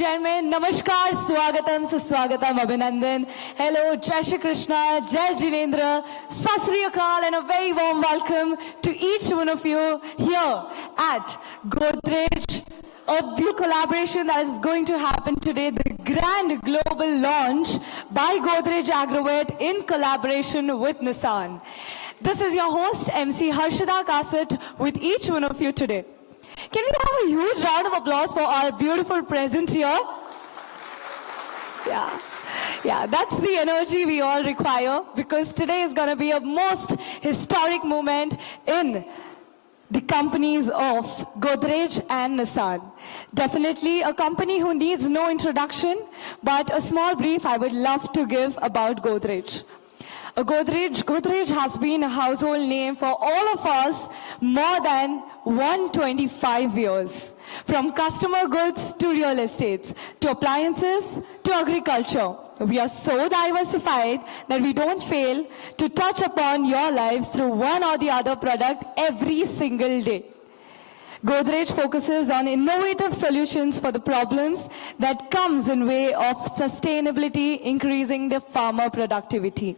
gentlemen, Namaskar, Swagatam, Suswagatam, Abhinandan. Hello, Jai Shri Krishna, Jai Jinendra, Sat Sri Akal, and a very warm welcome to each one of you here at Godrej. A new collaboration that is going to happen today, the grand global launch by Godrej Agrovet in collaboration with Nissan. This is your host, MC Harshada Kasat, with each one of you today. Can we have a huge round of applause for our beautiful presence here? Yeah, that's the energy we all require, because today is going to be a most historic moment in the companies of Godrej and Nissan. Definitely a company who needs no introduction, but a small brief I would love to give about Godrej. Godrej has been a household name for all of us more than 125 years. From customer goods to real estates, to appliances, to agriculture. We are so diversified that we don't fail to touch upon your lives through one or the other product every single day. Godrej focuses on innovative solutions for the problems that comes in way of sustainability, increasing the farmer productivity.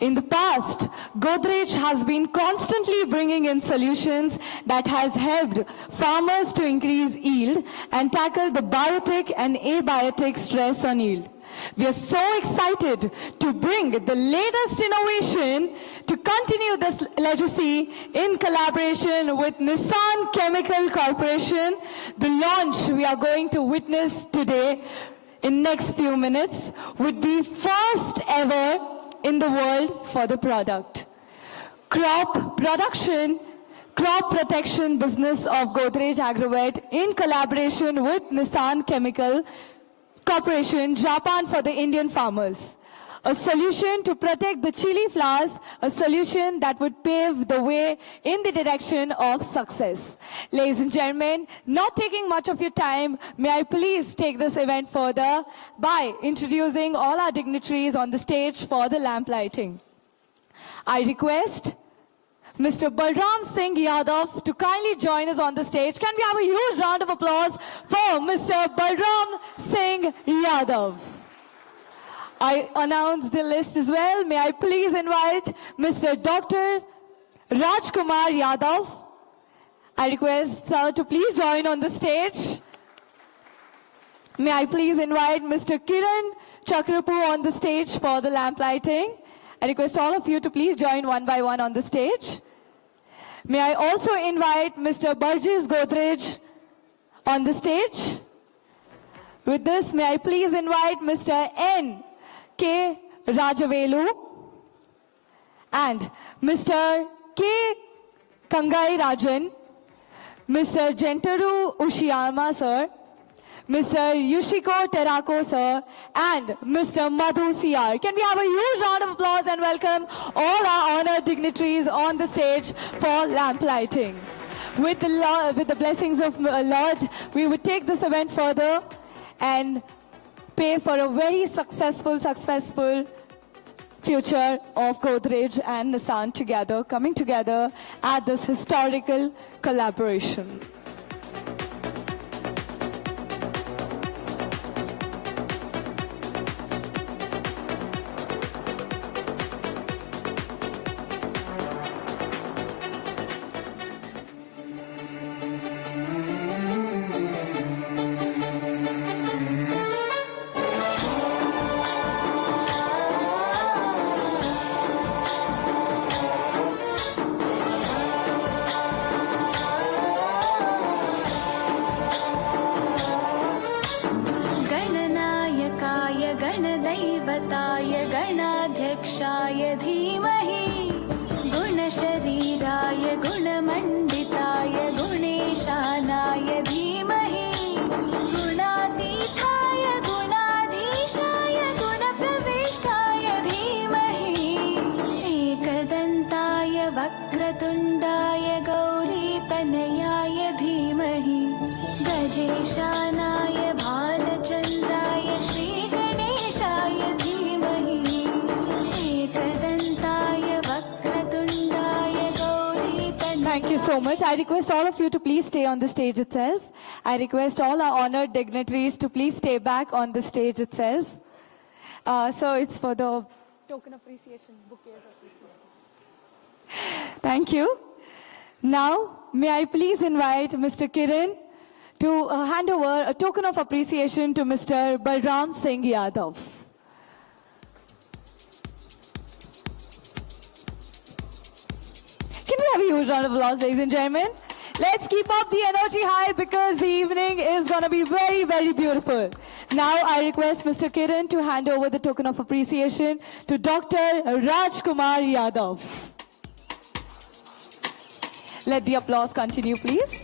In the past, Godrej has been constantly bringing in solutions that has helped farmers to increase yield and tackle the biotic and abiotic stress on yield. We are so excited to bring the latest innovation to continue this legacy in collaboration with Nissan Chemical Corporation. The launch we are going to witness today in next few minutes would be first ever in the world for the product. Crop protection business of Godrej Agrovet in collaboration with Nissan Chemical Corporation, Japan, for the Indian farmers. A solution to protect the chili flowers, a solution that would pave the way in the direction of success. Ladies and gentlemen, not taking much of your time, may I please take this event further by introducing all our dignitaries on the stage for the lamp lighting. I request Mr. Balram Singh Yadav to kindly join us on the stage. Can we have a huge round of applause for Mr. Balram Singh Yadav? I announce the list as well. May I please invite Mr. Dr. Rajkumar Yadav. I request sir to please join on the stage. May I please invite Mr. Kiran Chakrapu on the stage for the lamp lighting. I request all of you to please join one by one on the stage. May I also invite Mr. Burgess Godrej on the stage. With this, may I please invite Mr. N. K. Rajavelu and Mr. K. Kangai Rajan, Mr. Gentaru Ushiyama sir, Mr. Yushiko Terako sir, and Mr. Madhu CR. Can we have a huge round of applause and welcome all our honored dignitaries on the stage for lamp lighting. With the blessings of Lord, we would take this event further and pay for a very successful future of Godrej and Nissan together, coming together at this historical collaboration. गणाध्यक्षाय धीमहि गुणशरीराय गुणमण्डिताय गुणेशानाय धीमहि गुणातीताय गुणाधीशाय गुणप्रविष्टाय धीमहि एकदन्ताय वक्रतुण्डाय गौरीतनयाय धीमहि गजेशानाय भालचन्द्राय श्रीगणेशाय धीमहि एकदन्ताय वक्रतुण्डाय गौरीतनयाय. Thank you so much. I request all of you to please stay on the stage itself I request all our honored dignitaries to please stay back on the stage itself. So it's for the token appreciation, bouquet of appreciation. Thank you. Now, may I please invite Mr. Kiran to hand over a token of appreciation to Mr. Balram Singh Yadav. Can we have a huge round of applause, ladies and gentlemen? Let's keep up the energy high because the evening is going to be very, very beautiful. Now I request Mr. Kiran to hand over the token of appreciation to Dr. Rajkumar Yadav. Let the applause continue, please.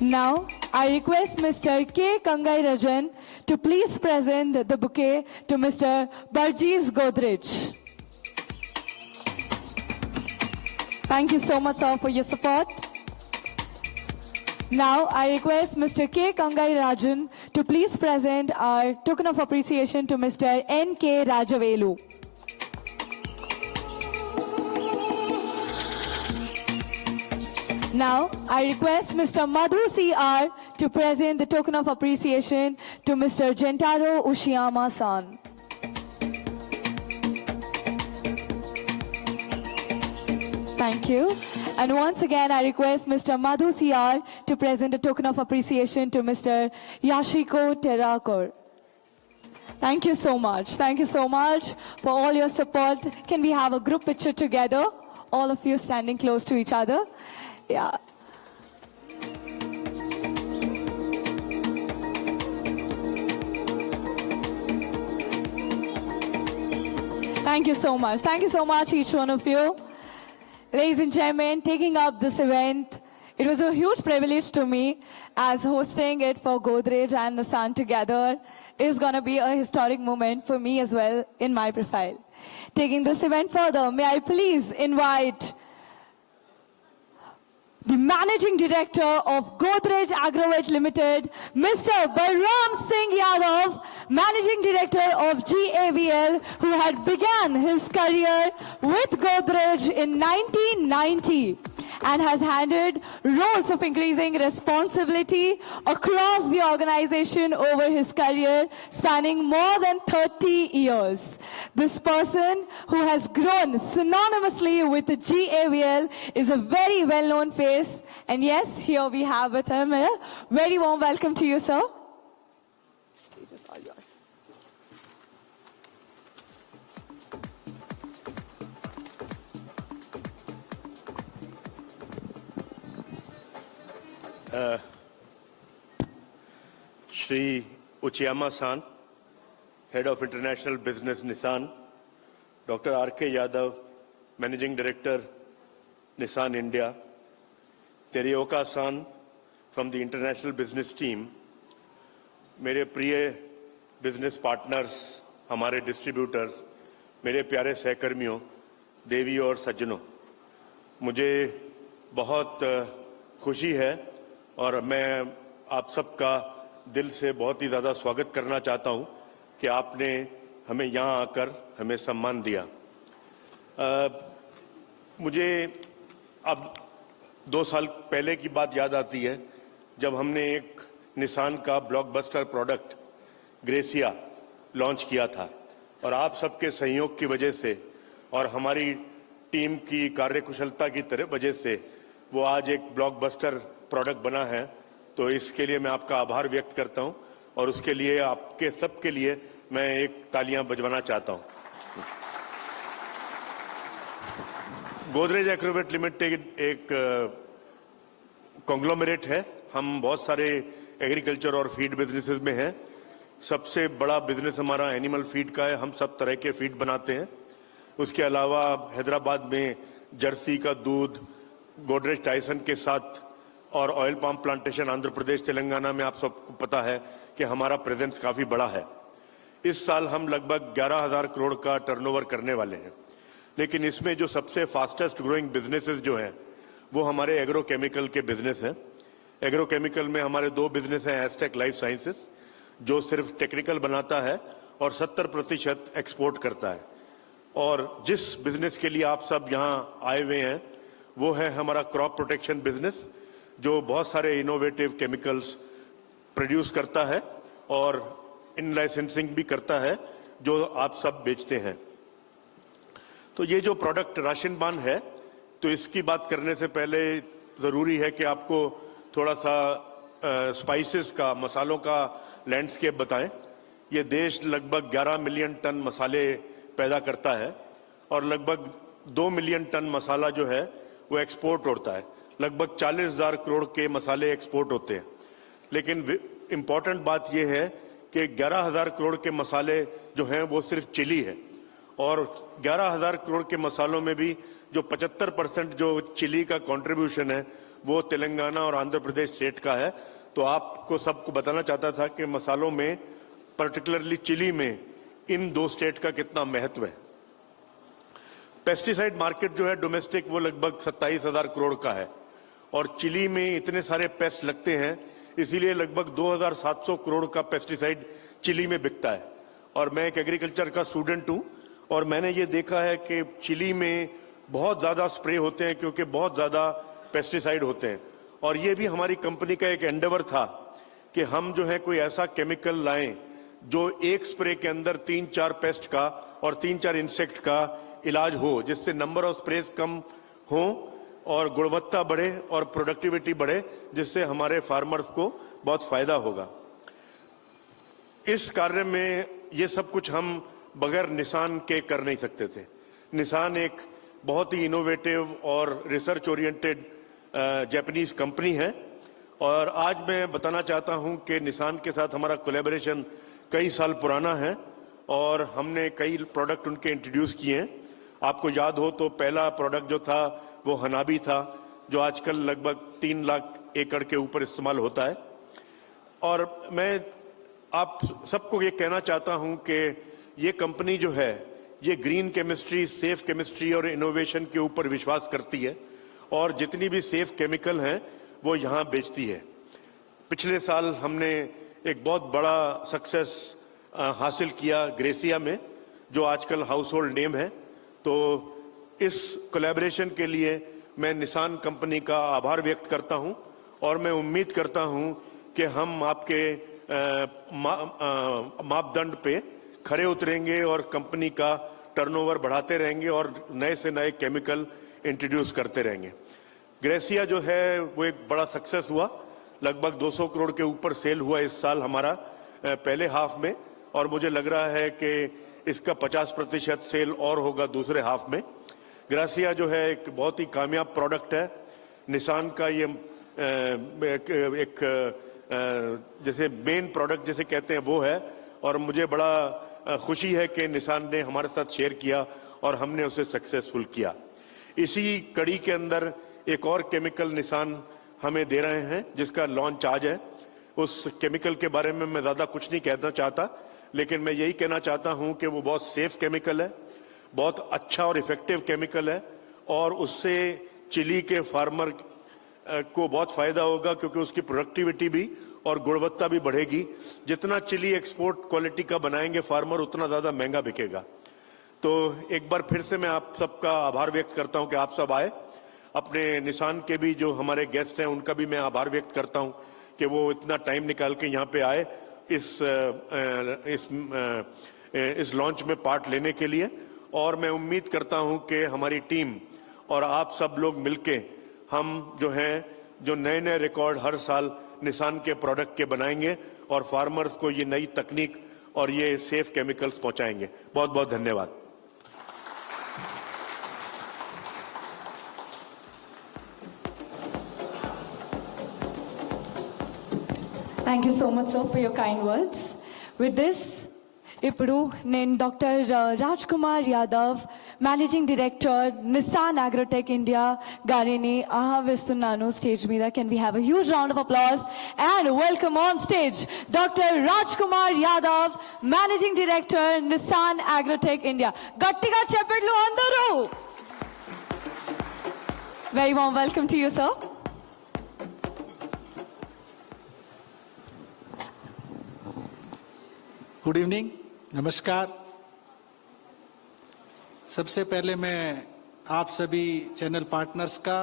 Now, I request Mr. K. Kangai Rajan to please present the bouquet to Mr. Burjis Godrej. Thank you so much, sir, for your support. Now, I request Mr. K. Kangai Rajan to please present our token of appreciation to Mr. N. K. Rajavelu. Now, I request Mr. Madhu C.R. to present the token of appreciation to Mr. Gentaro Ushiyama-san. Thank you. And once again, I request Mr. Madhu C.R. to present a token of appreciation to Mr. Yashiko Terakor. Thank you so much. Thank you so much for all your support. Can we have a group picture together? All of you standing close to each other. Yeah. Thank you so much. Thank you so much, each one of you. Ladies and gentlemen, taking up this event, it was a huge privilege to me as hosting it for Godrej and Nissan together is going to be a historic moment for me as well in my profile. Taking this event further, may I please invite the Managing Director of Godrej Agrovet Limited, Mr. Balram Singh Yadav, Managing Director of GAVL, who had began his career with Godrej in 1990 and has handled roles of increasing responsibility across the organization over his career, spanning more than 30 years. This person who has grown synonymously with the GAVL is a very well-known face. And yes, here we have with him a very warm welcome to you, sir. Stage is all yours. Shri Uchiyama-san, Head of International Business Nissan, Dr. R.K. Yadav, Managing Director, Nissan India, Terioka-san from the International Business Team, मेरे प्रिय business partners, हमारे डिस्ट्रीब्यूटर्स, मेरे प्यारे सहकर्मियों, देवी और सज्जनों, मुझे बहुत खुशी है और मैं आप सबका दिल से बहुत ही ज़्यादा स्वागत करना चाहता हूं कि आपने हमें यहाँ आकर हमें सम्मान दिया। मुझे अब 2 साल पहले की बात याद आती है जब हमने एक निसान का ब्लॉकबस्टर प्रोडक्ट ग्रेसिया लॉन्च किया था और आप सबके सहयोग की वजह से और हमारी टीम की कार्यकुशलता की वजह से वो आज एक ब्लॉकबस्टर प्रोडक्ट बना है। तो इसके लिए मैं आपका आभार व्यक्त करता हूं और उसके लिए आपके सबके लिए मैं एक तालियां बजवाना चाहता हूं। गोदरेज एग्रोवेट लिमिटेड एक कॉन्ग्लोमरेट है। हम बहुत सारे एग्रीकल्चर और फीड बिजनेसेस में हैं। सबसे बड़ा बिजनेस हमारा एनिमल फीड का है। हम सब तरह के फीड बनाते हैं। उसके अलावा हैदराबाद में जर्सी का दूध, गोदरेज टाइसन के साथ और ऑयल पाम प्लांटेशन आंध्र प्रदेश तेलंगाना में आप सबको पता है कि हमारा प्रेजेंस काफ़ी बड़ा है। इस साल हम लगभग 11,000 करोड़ का टर्नओवर करने वाले हैं। लेकिन इसमें जो सबसे फास्टेस्ट ग्रोइंग बिजनेसेस जो हैं वो हमारे एग्रो केमिकल के बिजनेस हैं। एग्रो केमिकल में हमारे 2 बिजनेस हैं, एस्टेक लाइफ साइंसेस जो सिर्फ टेक्निकल बनाता है और 70% एक्सपोर्ट करता है। और जिस बिजनेस के लिए आप सब यहाँ आए हुए हैं वो है हमारा क्रॉप प्रोटेक्शन बिजनेस, जो बहुत सारे इनोवेटिव केमिकल्स प्रोड्यूस करता है और इन लाइसेंसिंग भी करता है, जो आप सब बेचते हैं। तो ये जो प्रोडक्ट राशन बान है, तो इसकी बात करने से पहले ज़रूरी है कि आपको थोड़ा सा स्पाइसेस का, मसालों का लैंडस्केप बताएं। ये देश लगभग 11 मिलियन टन मसाले पैदा करता है और लगभग 2 मिलियन टन मसाला जो है वो एक्सपोर्ट होता है। लगभग 40,000 करोड़ के मसाले एक्सपोर्ट होते हैं। लेकिन इम्पॉर्टेंट बात यह है कि 11,000 करोड़ के मसाले जो हैं वो सिर्फ चिली है, और 11,000 करोड़ के मसालों में भी जो 75% जो चिली का कंट्रीब्यूशन है वो तेलंगाना और आंध्र प्रदेश स्टेट का है। तो आपको सबको बताना चाहता था कि मसालों में, पर्टिकुलरली चिली में, इन दो स्टेट का कितना महत्व है। पेस्टिसाइड मार्केट जो है डोमेस्टिक, वो लगभग 27,000 करोड़ का है, और चिली में इतने सारे पेस्ट लगते हैं, इसीलिए लगभग 2,700 करोड़ का पेस्टिसाइड चिली में बिकता है। और मैं एक एग्रीकल्चर का स्टूडेंट हूं, और मैंने ये देखा है कि चिली में बहुत ज़्यादा स्प्रे होते हैं क्योंकि बहुत ज़्यादा पेस्टिसाइड होते हैं। और ये भी हमारी कंपनी का एक एंडेवर था कि हम जो है कोई ऐसा केमिकल लाएं जो एक स्प्रे के अंदर 3-4 पेस्ट का और 3-4 इंसेक्ट का इलाज हो, जिससे नंबर ऑफ स्प्रेज कम हो और गुणवत्ता बढ़े और प्रोडक्टिविटी बढ़े, जिससे हमारे फार्मर्स को बहुत फायदा होगा। इस कार्य में ये सब कुछ हम बगैर निसान के कर नहीं सकते थे। निसान एक बहुत ही इनोवेटिव और रिसर्च ओरिएंटेड जापानीज कंपनी है, और आज मैं बताना चाहता हूं कि निसान के साथ हमारा कोलैबोरेशन कई साल पुराना है और हमने कई प्रोडक्ट उनके इंट्रोड्यूस किए हैं। आपको याद हो तो पहला प्रोडक्ट जो था वो हनाबी था, जो आजकल लगभग 3 लाख एकड़ के ऊपर इस्तेमाल होता है। और मैं आप सबको ये कहना चाहता हूं कि ये कंपनी जो है ये ग्रीन केमिस्ट्री, सेफ केमिस्ट्री और इनोवेशन के ऊपर विश्वास करती है, और जितनी भी सेफ केमिकल हैं वो यहाँ बेचती है। पिछले साल हमने एक बहुत बड़ा सक्सेस हासिल किया ग्रेसिया में, जो आजकल हाउस होल्ड नेम है। तो इस कोलैबोरेशन के लिए मैं निसान कंपनी का आभार व्यक्त करता हूं, और मैं उम्मीद करता हूं कि हम आपके मापदंड पे खरे उतरेंगे और कंपनी का टर्नओवर बढ़ाते रहेंगे और नए से नए केमिकल इंट्रोड्यूस करते रहेंगे। ग्रेसिया जो है वो एक बड़ा सक्सेस हुआ, लगभग 200 करोड़ के ऊपर सेल हुआ इस साल हमारा पहले हाफ में, और मुझे लग रहा है कि इसका 50% सेल और होगा दूसरे हाफ में। ग्रेसिया जो है एक बहुत ही कामयाब प्रोडक्ट है। निसान का ये एक जैसे मेन प्रोडक्ट जैसे कहते हैं वो है, और मुझे बड़ा खुशी है कि निसान ने हमारे साथ शेयर किया और हमने उसे सक्सेसफुल किया। इसी कड़ी के अंदर एक और केमिकल निसान हमें दे रहे हैं जिसका लॉन्च आज है। उस केमिकल के बारे में मैं ज़्यादा कुछ नहीं कहना चाहता, लेकिन मैं यही कहना चाहता हूं कि वो बहुत सेफ केमिकल है, बहुत अच्छा और इफेक्टिव केमिकल है, और उससे चिली के फार्मर को बहुत फायदा होगा क्योंकि उसकी प्रोडक्टिविटी भी और गुणवत्ता भी बढ़ेगी। जितना चिली एक्सपोर्ट क्वालिटी का बनाएंगे फार्मर, उतना ज़्यादा महंगा बिकेगा। तो एक बार फिर से मैं आप सबका आभार व्यक्त करता हूं कि आप सब आए। अपने निसान के भी जो हमारे गेस्ट हैं उनका भी मैं आभार व्यक्त करता हूं कि वो इतना टाइम निकाल के यहाँ पे आए इस लॉन्च में पार्ट लेने के लिए। और मैं उम्मीद करता हूं कि हमारी टीम और आप सब लोग मिलके हम जो हैं, जो नए नए रिकॉर्ड हर साल निसान के प्रोडक्ट के बनाएंगे और फार्मर्स को ये नई तकनीक और ये सेफ केमिकल्स पहुंचाएंगे। बहुत बहुत धन्यवाद। Thank you so much, sir, for your kind words. With this, ఇప్పుడు నేను doctor Raj Kumar Yadav, managing director Nissan agrotech India గారిని ఆహ్వానిస్తున్నాను స్టేజ్ మీద. Can we have a huge round of applause and welcome on stage doctor Raj Kumar Yadav, managing director Nissan agrotech India. గట్టిగా చెప్పట్లు అందరూ. Very warm welcome to you, sir. Good evening, नमस्कार। सबसे पहले मैं आप सभी चैनल पार्टनर्स का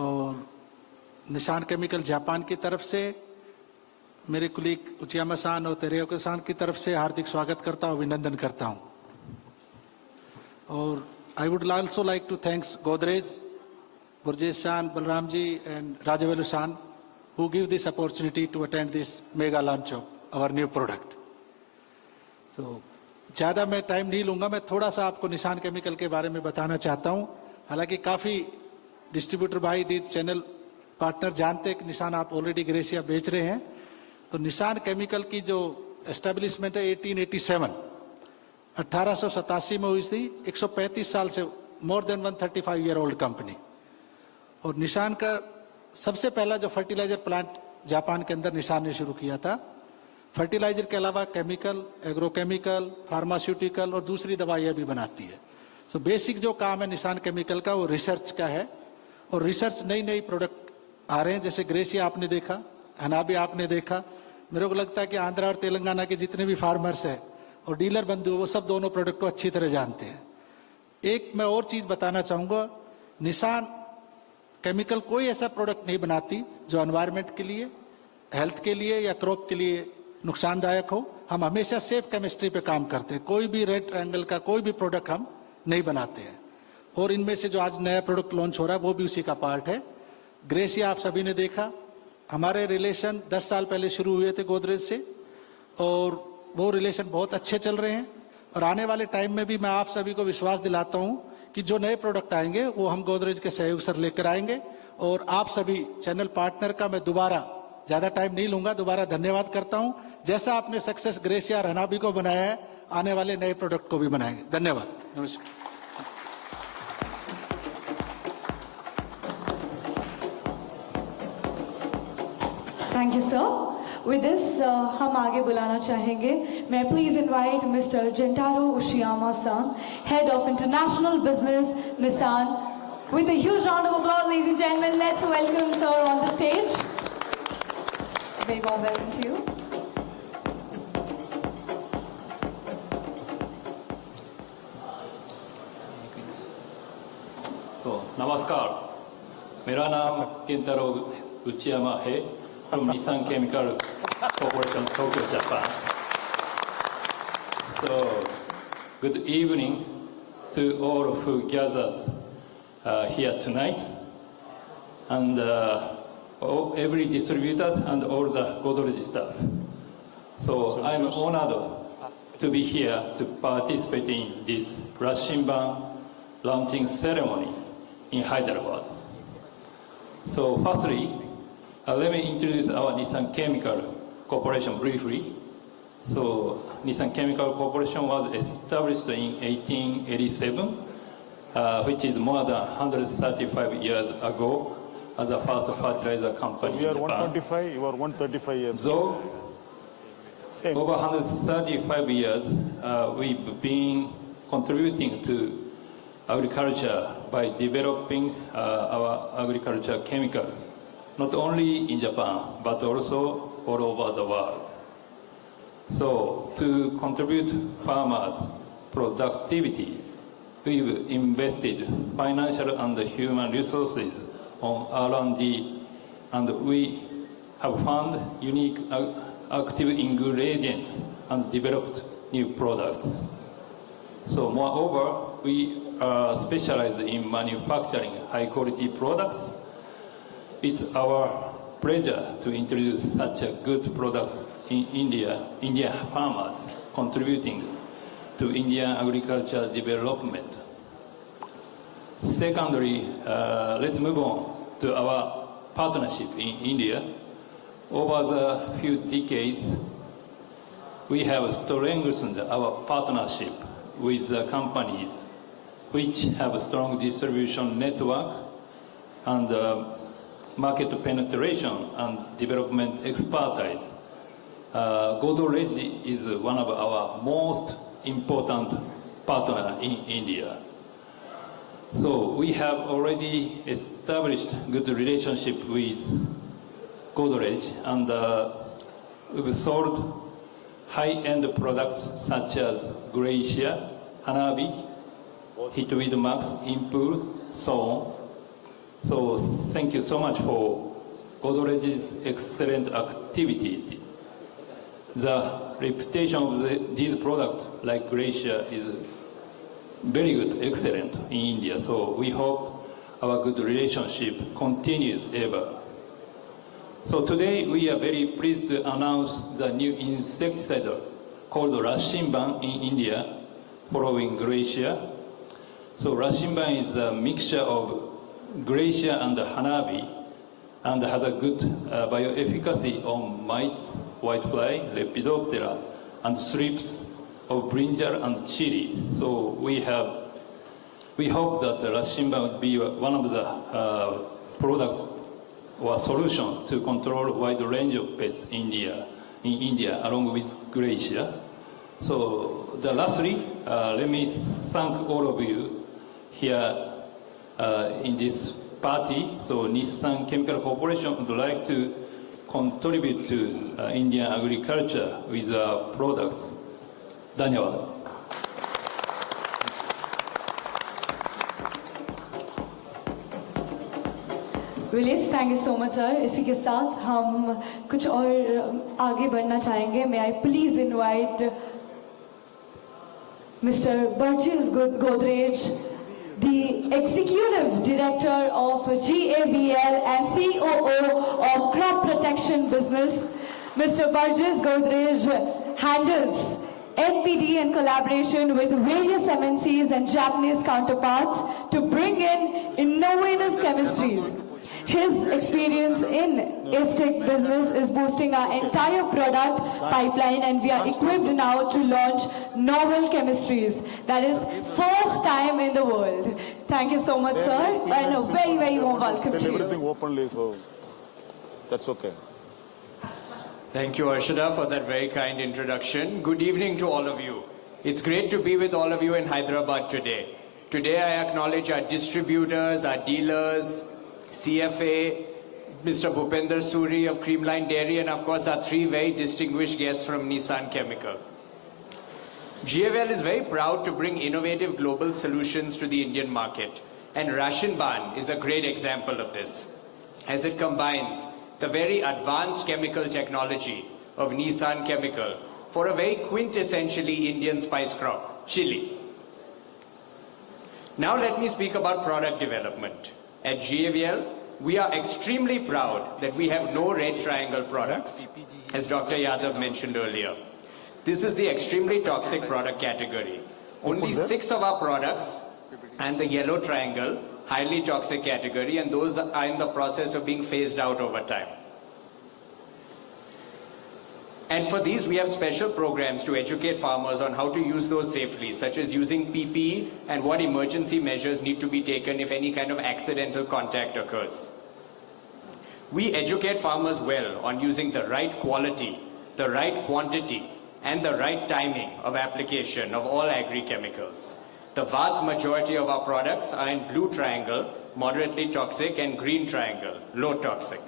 और निशान केमिकल जापान की तरफ से, मेरे कुलीग उचियामा-सान और तेरेओका-सान की तरफ से हार्दिक स्वागत करता हूँ, अभिनंदन करता हूँ. और I would also like to thank Godrej, Burjesh-san, Balramji and Rajavelu-san who give this opportunity to attend this mega launch of our new product. तो ज़्यादा मैं टाइम नहीं लूँगा, मैं थोड़ा सा आपको निशान केमिकल के बारे में बताना चाहता हूँ. हालांकि काफ़ी डिस्ट्रीब्यूटर भाई, चैनल पार्टनर जानते हैं कि निशान आप ऑलरेडी ग्रेसिया बेच रहे हैं. तो निशान केमिकल की जो एस्टेब्लिशमेंट है 1887 में हुई थी. 135 साल से, more than 135 year old company. और निशान का सबसे पहला जो फर्टिलाइजर प्लांट जापान के अंदर निशान ने शुरू किया था. फर्टिलाइजर के अलावा केमिकल, एग्रोकेमिकल, फार्मास्यूटिकल और दूसरी दवाइयाँ भी बनाती है. सो बेसिक जो काम है निशान केमिकल का वो रिसर्च का है. और रिसर्च नई नई प्रोडक्ट आ रहे हैं, जैसे ग्रेसिया आपने देखा, हनाबी आपने देखा. मेरे को लगता है कि आंध्रा और तेलंगाना के जितने भी फार्मर्स हैं और डीलर बंधु, वो सब दोनों प्रोडक्ट को अच्छी तरह जानते हैं. एक मैं और चीज़ बताना चाहूँगा, निशान केमिकल कोई ऐसा प्रोडक्ट नहीं बनाती जो एनवायरनमेंट के लिए, हेल्थ के लिए या क्रॉप के लिए नुकसानदायक हो. हम हमेशा सेफ केमिस्ट्री पे काम करते हैं. कोई भी रेड ट्रायंगल का कोई भी प्रोडक्ट हम नहीं बनाते हैं. और इनमें से जो आज नया प्रोडक्ट लॉन्च हो रहा है वो भी उसी का पार्ट है. ग्रेसिया आप सभी ने देखा, हमारे रिलेशन 10 साल पहले शुरू हुए थे गोदरेज से और वो रिलेशन बहुत अच्छे चल रहे हैं. और आने वाले टाइम में भी मैं आप सभी को विश्वास दिलाता हूँ कि जो नए प्रोडक्ट आएंगे वो हम गोदरेज के सहयोग से लेकर आएंगे. और आप सभी चैनल पार्टनर का मैं दोबारा, ज़्यादा टाइम नहीं लूँगा, दोबारा धन्यवाद करता हूँ. जैसा आपने सक्सेस ग्रेसिया और हनाबी को बनाया है, आने वाले नए प्रोडक्ट को भी बनाएंगे. धन्यवाद. नमस्कार. Thank you, sir. With this, हम आगे बुलाना चाहेंगे. May I please invite Mr. Gentaro Ushiyama-san, Head of International Business, Nissan. With a huge round of applause, ladies and gentlemen, let's welcome sir on the stage. Very warm welcome to you. तो नमस्कार, मेरा नाम केंतारो उचियामा है from Nissan Chemical Corporation, Tokyo, Japan. So, good evening to all who gathers here tonight, and every distributor and all the Godrej staff. So, I'm honored to be here to participate in this Rashimban launching ceremony in Hyderabad. So, firstly, let me introduce our Nissan Chemical Corporation briefly. So, Nissan Chemical Corporation was established in 1887, which is more than 135 years ago, as the first fertilizer company We are in Japan. 125, you are 135 years. So, Same. over 135 years, we've been contributing to agriculture by developing our agriculture chemical, not only in Japan, but also all over the world. So, to contribute farmers' productivity, we've invested financial and human resources on R&D, and we have found unique active ingredients and developed new products. So, moreover, we are specialized in manufacturing high-quality products. It's our pleasure to introduce such a good products in Indian farmers contributing to Indian agriculture development. Secondly, let's move on to our partnership in India. Over the few decades, we have strengthened our partnership with the companies which have a strong distribution network and market penetration and development expertise. Godrej is one of our most important partners in India. So we have already established good relationship with Godrej, and we've sold high-end products such as Gracia, Hanabi, hit with max input, so on. So thank you so much for Godrej's excellent activity. The reputation of these products like Glacier is very good, excellent in India. So we hope our good relationship continues ever. So today we are very pleased to announce the new insecticide called Rashimban in India following Glacier. So Rashimban is a mixture of Glacier and Hanabi and has a good bioefficacy on mites, whitefly, Lepidoptera, and thrips of brinjal and chili. So we hope that the Rashimban would be one of the products or solution to control wide range of pests in India along with Glacier. So lastly, let me thank all of you here in this party. So Nissan Chemical Corporation would like to contribute to Indian agriculture with products. Dhanyawad. Willis, thank you so much, sir. इसी के साथ हम कुछ और आगे बढ़ना चाहेंगे. May I please invite Mr. Burgess Godrej, the Executive Director of GAVL and COO of Crop Protection Business. Mr. Burgess Godrej handles NPD in collaboration with various MNCs and Japanese counterparts to bring in innovative chemistries. His experience in Aztec business is boosting our entire product pipeline, and we are equipped now to launch novel chemistries. That is first time in the world. Thank you so much, sir, and a very, very warm welcome to Tell you. everything openly, so that's okay. Thank you, Arshada, for that very kind introduction. Good evening to all of you. It's great to be with all of you in Hyderabad today. Today I acknowledge our distributors, our dealers, CFA, Mr. Bhupender Suri of Creamline Dairy, and of course our three very distinguished guests from Nissan Chemical. GAVL is very proud to bring innovative global solutions to the Indian market, and Rashimban is a great example of this, as it combines the very advanced chemical technology of Nissan Chemical for a very quintessentially Indian spice crop, chili. Now let me speak about product development. At GAVL, we are extremely proud that we have no red triangle products, as Dr. Yadav mentioned earlier. This is the extremely toxic product category. Only 6 of our products and the yellow triangle, highly toxic category, and those are in the process of being phased out over time. And for these, we have special programs to educate farmers on how to use those safely, such as using PPE and what emergency measures need to be taken if any kind of accidental contact occurs. We educate farmers well on using the right quality, the right quantity, and the right timing of application of all agri-chemicals. The vast majority of our products are in blue triangle, moderately toxic, and green triangle, low toxic.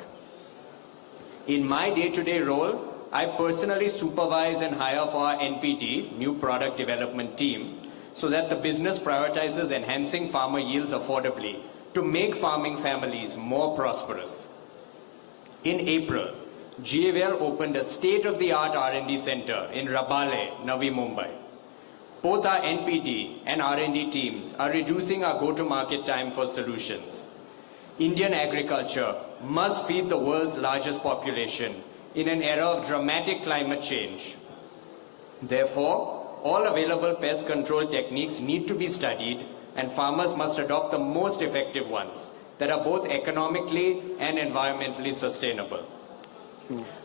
In my day-to-day role, I personally supervise and hire for our NPD, New Product Development Team, so that the business prioritizes enhancing farmer yields affordably to make farming families more prosperous. In April, GAVL opened a state-of-the-art R&D center in Rabale, Navi Mumbai. Both our NPD and R&D teams are reducing our go-to-market time for solutions. Indian agriculture must feed the world's largest population in an era of dramatic climate change. Therefore, all available pest control techniques need to be studied, and farmers must adopt the most effective ones that are both economically and environmentally sustainable.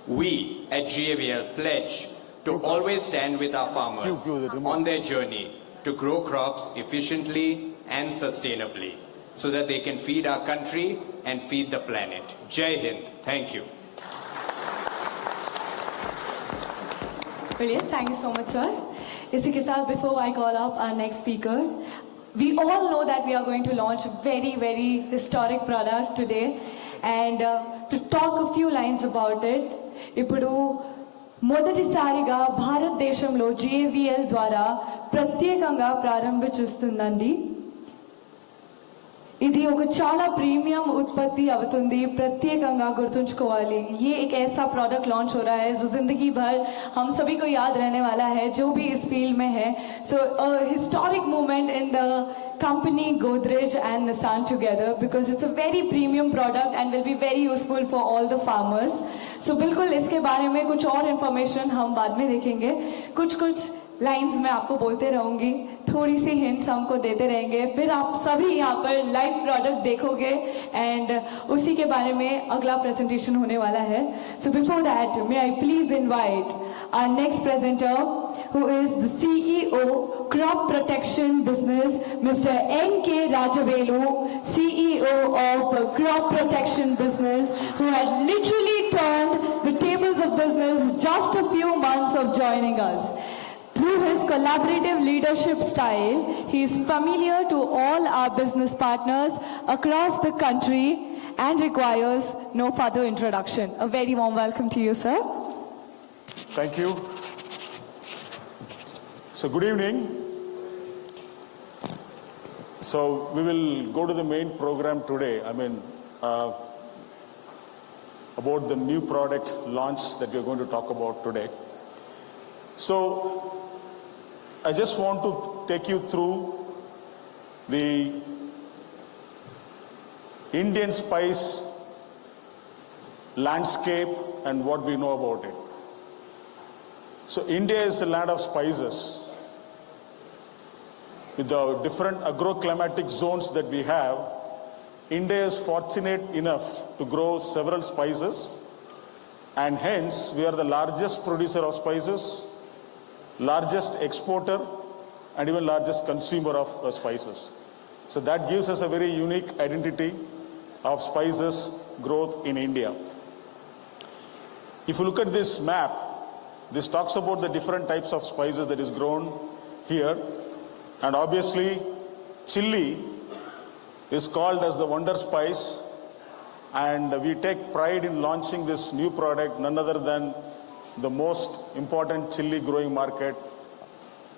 We at GAVL pledge to always stand with our farmers on their journey to grow crops efficiently and sustainably so that they can feed our country and feed the planet. Jai Hind. Thank you. Brilliant. Thank you so much, sir. इसी के साथ, before I call up our next speaker, we all know that we are going to launch a very, very historic product today, and to talk a few lines about it, ఇప్పుడు మొదటిసారిగా భారతదేశంలో GAVL ద్వారా ప్రత్యేకంగా ప్రారంభించుస్తుందండి ఇది ఒక చాలా ప్రీమియం उत्पत्ति అవుతుంది ప్రత్యేకంగా గుర్తుంచుకోవాలి ये एक ऐसा प्रोडक्ट लॉन्च हो रहा है जो जिंदगी भर हम सभी को याद रहने वाला है जो भी इस फील्ड में है so historic movement in the company Godrej and Nissan together because it's a very premium product and will be very useful for all the farmers so बिल्कुल इसके बारे में कुछ और इंफॉर्मेशन हम बाद में देखेंगे कुछ लाइंस में आपको बोलते रहूंगी थोड़ी सी हिंट्स हमको देते रहेंगे फिर आप सभी यहाँ पर लाइव प्रोडक्ट देखोगे एंड उसी के बारे में अगला प्रेजेंटेशन होने वाला है so before that may I please invite our next presenter who is the CEO Crop Protection Business Mr. N.K. Rajavelu CEO of Crop Protection Business who had literally turned the tables of business just a few months of joining us. Through his collaborative leadership style, he is familiar to all our business partners across the country and requires no further introduction. A very warm welcome to you, sir. Thank you. So good evening. So we will go to the main program today. About the new product launch that we are going to talk about today. So I just want to take you through the Indian spice landscape and what we know about it. So India is a land of spices. With the different agroclimatic zones that we have, India is fortunate enough to grow several spices and hence we are the largest producer of spices, largest exporter and even largest consumer of spices. So that gives us a very unique identity of spices growth in India. If you look at this map, this talks about the different types of spices that is grown here. And obviously, chili is called as the wonder spice. And we take pride in launching this new product, none other than the most important chili growing market,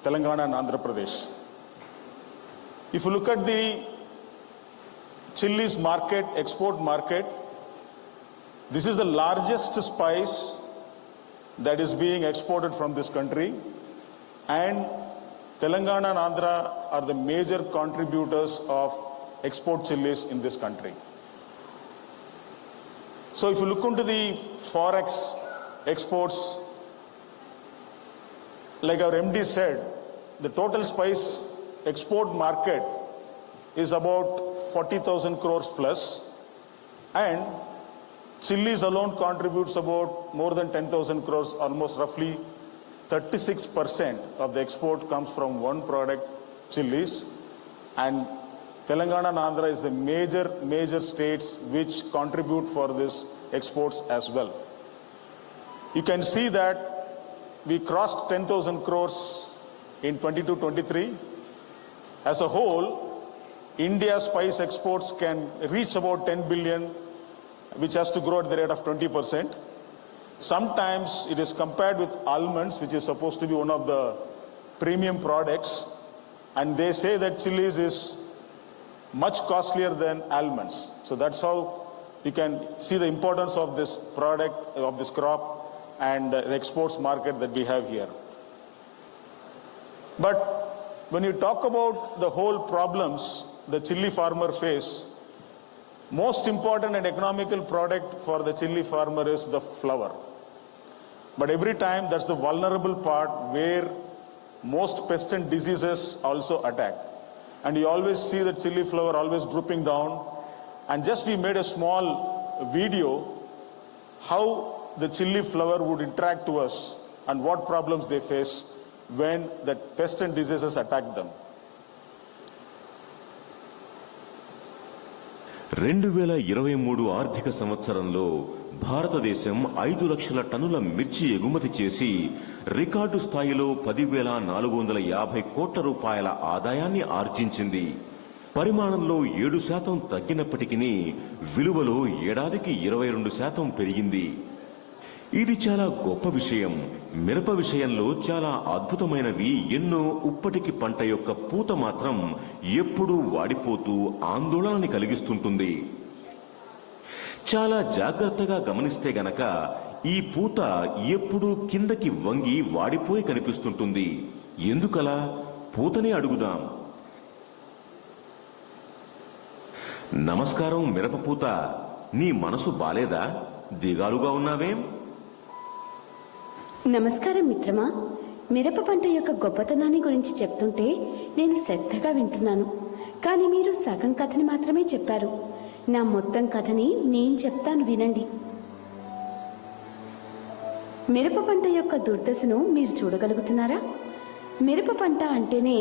Telangana and Andhra Pradesh. If you look at the chilies market, export market, this is the largest spice that is being exported from this country. And Telangana and Andhra are the major contributors of export chilies in this country. So if you look into the forex exports, like our MD said, the total spice export market is about 40,000 crores plus and chilies alone contributes about more than 10,000 crores, almost roughly 36% of the export comes from one product, chilies, and Telangana and Andhra is the major states which contribute for this exports as well. You can see that we crossed 10,000 crores in 22-23. As a whole, India's spice exports can reach about 10 billion, which has to grow at the rate of 20%. Sometimes it is compared with almonds, which is supposed to be one of the premium products, and they say that chilies is much costlier than almonds. So that's how you can see the importance of this product, of this crop, and the exports market that we have here. But when you talk about the whole problems the chili farmer face, most important and economical product for the chili farmer is the flower. But every time that's the vulnerable part where most pest and diseases also attack. And you always see the chili flower always drooping down. And just we made a small video how the chili flower would interact to us and what problems they face when the pest and diseases attack them. 2023 ఆర్థిక సంవత్సరంలో భారతదేశం 5 లక్షల టన్నుల మిర్చి ఎగుమతి చేసి రికార్డు స్థాయిలో 10,450 కోట్ల రూపాయల ఆదాయాన్ని ఆర్జించింది. పరిమాణంలో 7% తగ్గినప్పటికీ విలువలో ఏడాదికి 22% పెరిగింది. ఇది చాలా గొప్ప విషయం. మిరప విషయంలో చాలా అద్భుతమైనవి ఎన్నో. ఉప్పటికి పంట యొక్క పూత మాత్రం ఎప్పుడూ వాడిపోతూ ఆందోళనని కలిగిస్తుంటుంది. చాలా జాగ్రత్తగా గమనిస్తే గనక ఈ పూత ఎప్పుడూ కిందకి వంగి వాడిపోయి కనిపిస్తుంటుంది. ఎందుకలా? పూతనే అడుగుదాం. నమస్కారం మిరపపూత, నీ మనసు బాలేదా? దిగాలుగా ఉన్నావేం? నమస్కారం మిత్రమా. మిరప పంట యొక్క గొప్పతనాన్ని గురించి చెప్తుంటే నేను శ్రద్ధగా వింటున్నాను. కానీ మీరు సగం కథని మాత్రమే చెప్పారు. నా మొత్తం కథని నేను చెప్తాను, వినండి. మిరప పంట యొక్క దుర్దశను మీరు చూడగలుగుతున్నారా? మిరప పంట అంటేనే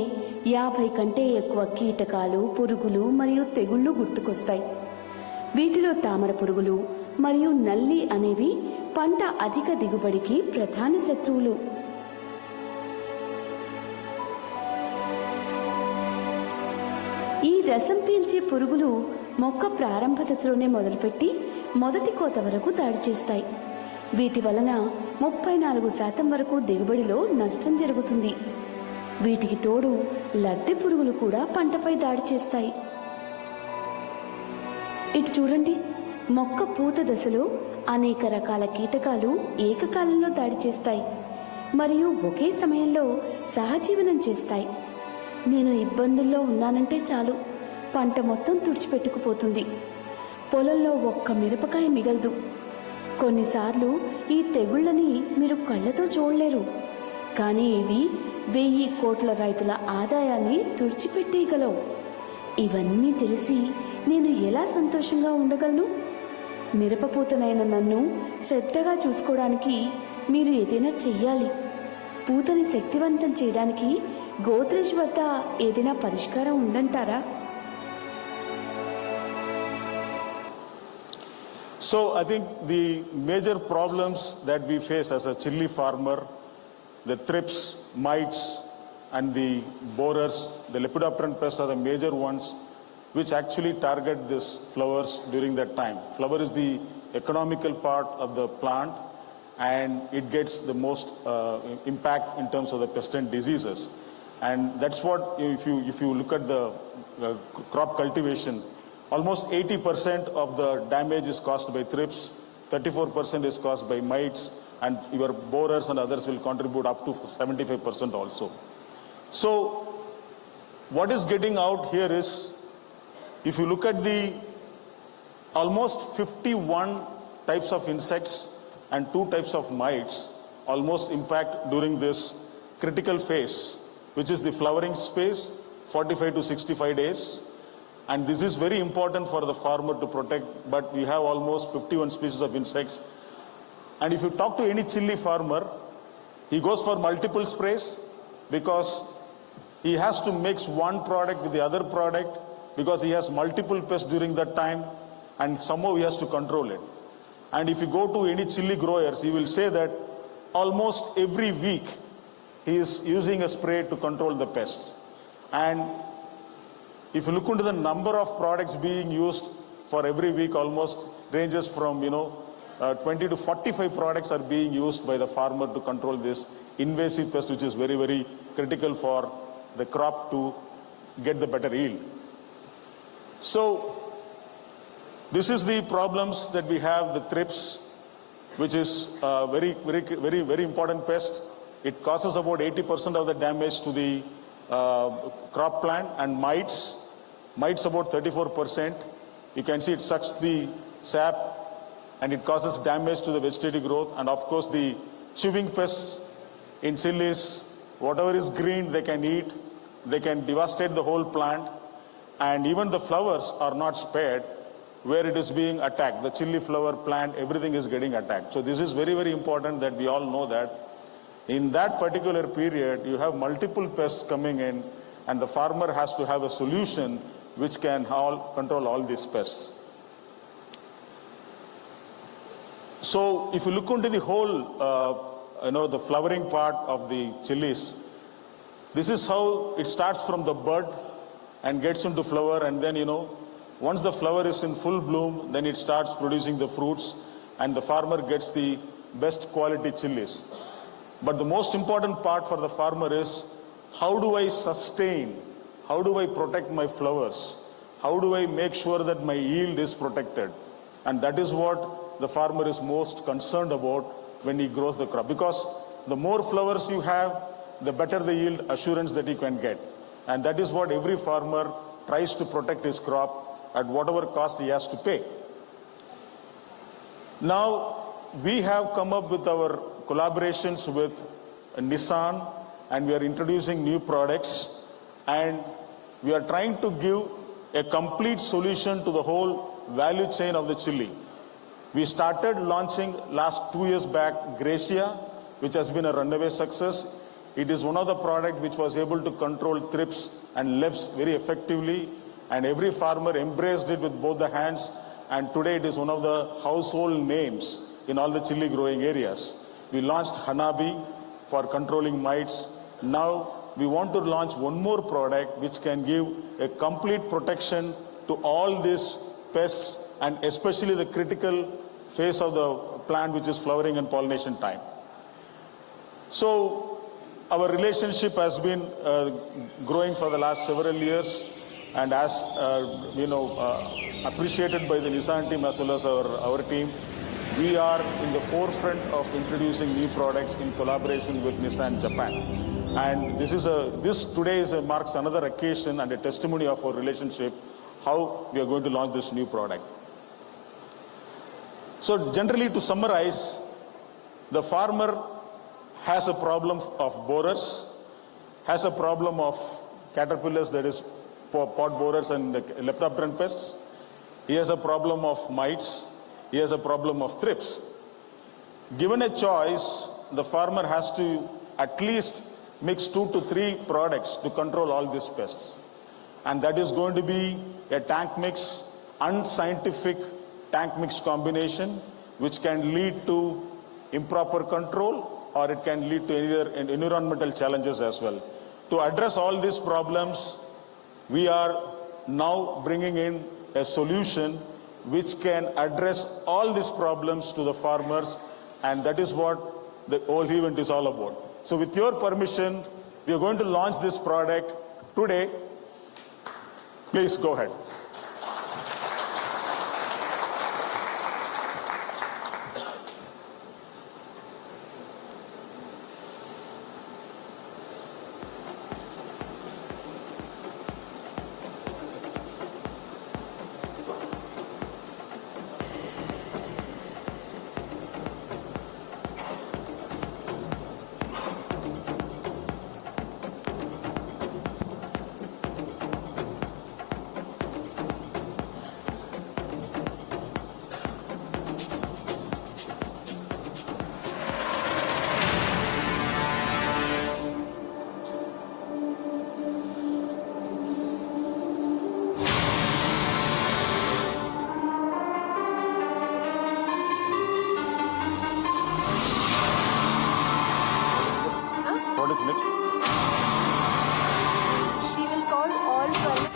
50 కంటే ఎక్కువ కీటకాలు, పురుగులు మరియు తెగుళ్ళు గుర్తుకొస్తాయి. వీటిలో తామర పురుగులు మరియు నల్లి అనేవి పంట అధిక దిగుబడికి ప్రధాన శత్రువులు. ఈ రసం పీల్చే పురుగులు మొక్క ప్రారంభ దశలోనే మొదలుపెట్టి మొదటి కోత వరకు దాడి చేస్తాయి. వీటి వలన 34% వరకు దిగుబడిలో నష్టం జరుగుతుంది. వీటికి తోడు లద్దె పురుగులు కూడా పంటపై దాడి చేస్తాయి. ఇటు చూడండి, మొక్క పూత దశలో అనేక రకాల కీటకాలు ఏకకాలంలో దాడి చేస్తాయి మరియు ఒకే సమయంలో సహజీవనం చేస్తాయి. నేను ఇబ్బందుల్లో ఉన్నానంటే చాలు, పంట మొత్తం తుడిచిపెట్టుకుపోతుంది. పొలంలో ఒక్క మిరపకాయ మిగలదు. కొన్నిసార్లు ఈ తెగుళ్ళని మీరు కళ్ళతో చూడలేరు, కానీ ఇవి 1000 కోట్ల రైతుల ఆదాయాన్ని తుడిచిపెట్టేయగలవు. ఇవన్నీ తెలిసి నేను ఎలా సంతోషంగా ఉండగలను? మిరపపూతనైన నన్ను శ్రద్ధగా చూసుకోవడానికి మీరు ఏదైనా చెయ్యాలి. పూతని శక్తివంతం చేయడానికి గోద్రేజ్ వద్ద ఏదైనా పరిష్కారం ఉందంటారా? So I think the major problems that we face as a chili farmer, the thrips, mites, and the borers, the lepidopteran pests are the major ones which actually target these flowers during that time. Flower is the economical part of the plant and it gets the most impact in terms of the pest and diseases. And that's what, if you look at the crop cultivation, almost 80% of the damage is caused by thrips, 34% is caused by mites, and your borers and others will contribute up to 75% also. So what is getting out here is, if you look at the almost 51 types of insects and 2 types of mites almost impact during this critical phase, which is the flowering space, 45 to 65 days. And this is very important for the farmer to protect, but we have almost 51 species of insects. And if you talk to any chili farmer, he goes for multiple sprays because he has to mix one product with the other product because he has multiple pests during that time and somehow he has to control it. And if you go to any chili growers, he will say that almost every week he is using a spray to control the pests. And if you look into the number of products being used for every week, almost ranges from 20 to 45 products are being used by the farmer to control this invasive pest, which is very, very critical for the crop to get the better yield. So this is the problems that we have. The thrips, which is very, very, very, very important pest. It causes about 80% of the damage to the crop plant. And mites about 34%. You can see it sucks the sap and it causes damage to the vegetative growth. And of course the chewing pests in chilies, whatever is green they can eat, they can devastate the whole plant. And even the flowers are not spared where it is being attacked. The chili flower plant, everything is getting attacked. So this is very, very important that we all know that in that particular period you have multiple pests coming in and the farmer has to have a solution which can control all these pests. So if you look into the whole, the flowering part of the chilies, this is how it starts from the bud and gets into flower, and then once the flower is in full bloom, then it starts producing the fruits and the farmer gets the best quality chilies. But the most important part for the farmer is how do I sustain, how do I protect my flowers, how do I make sure that my yield is protected? And that is what the farmer is most concerned about when he grows the crop. Because the more flowers you have, the better the yield assurance that he can get. And that is what every farmer tries to protect his crop at whatever cost he has to pay. Now, we have come up with our collaborations with Nissan, and we are introducing new products, and we are trying to give a complete solution to the whole value chain of the chili. We started launching last 2 years back Gracia, which has been a runaway success. It is one of the products which was able to control thrips and leaves very effectively, and every farmer embraced it with both the hands, and today it is one of the household names in all the chili growing areas. We launched Hanabi for controlling mites. Now we want to launch one more product which can give a complete protection to all these pests, and especially the critical phase of the plant, which is flowering and pollination time. So our relationship has been growing for the last several years, and as appreciated by the Nissan team as well as our team, we are in the forefront of introducing new products in collaboration with Nissan Japan. And this today marks another occasion and a testimony of our relationship, how we are going to launch this new product. So generally, to summarize, the farmer has a problem of borers, has a problem of caterpillars, that is pod borers and leptopteran pests. He has a problem of mites. He has a problem of thrips. Given a choice, the farmer has to at least mix 2 to 3 products to control all these pests. And that is going to be a tank mix, unscientific tank mix combination, which can lead to improper control, or it can lead to either environmental challenges as well. To address all these problems, we are now bringing in a solution which can address all these problems to the farmers, and that is what the whole event is all about. So with your permission, we are going to launch this product today. Please go ahead. What is next? She will call all 12.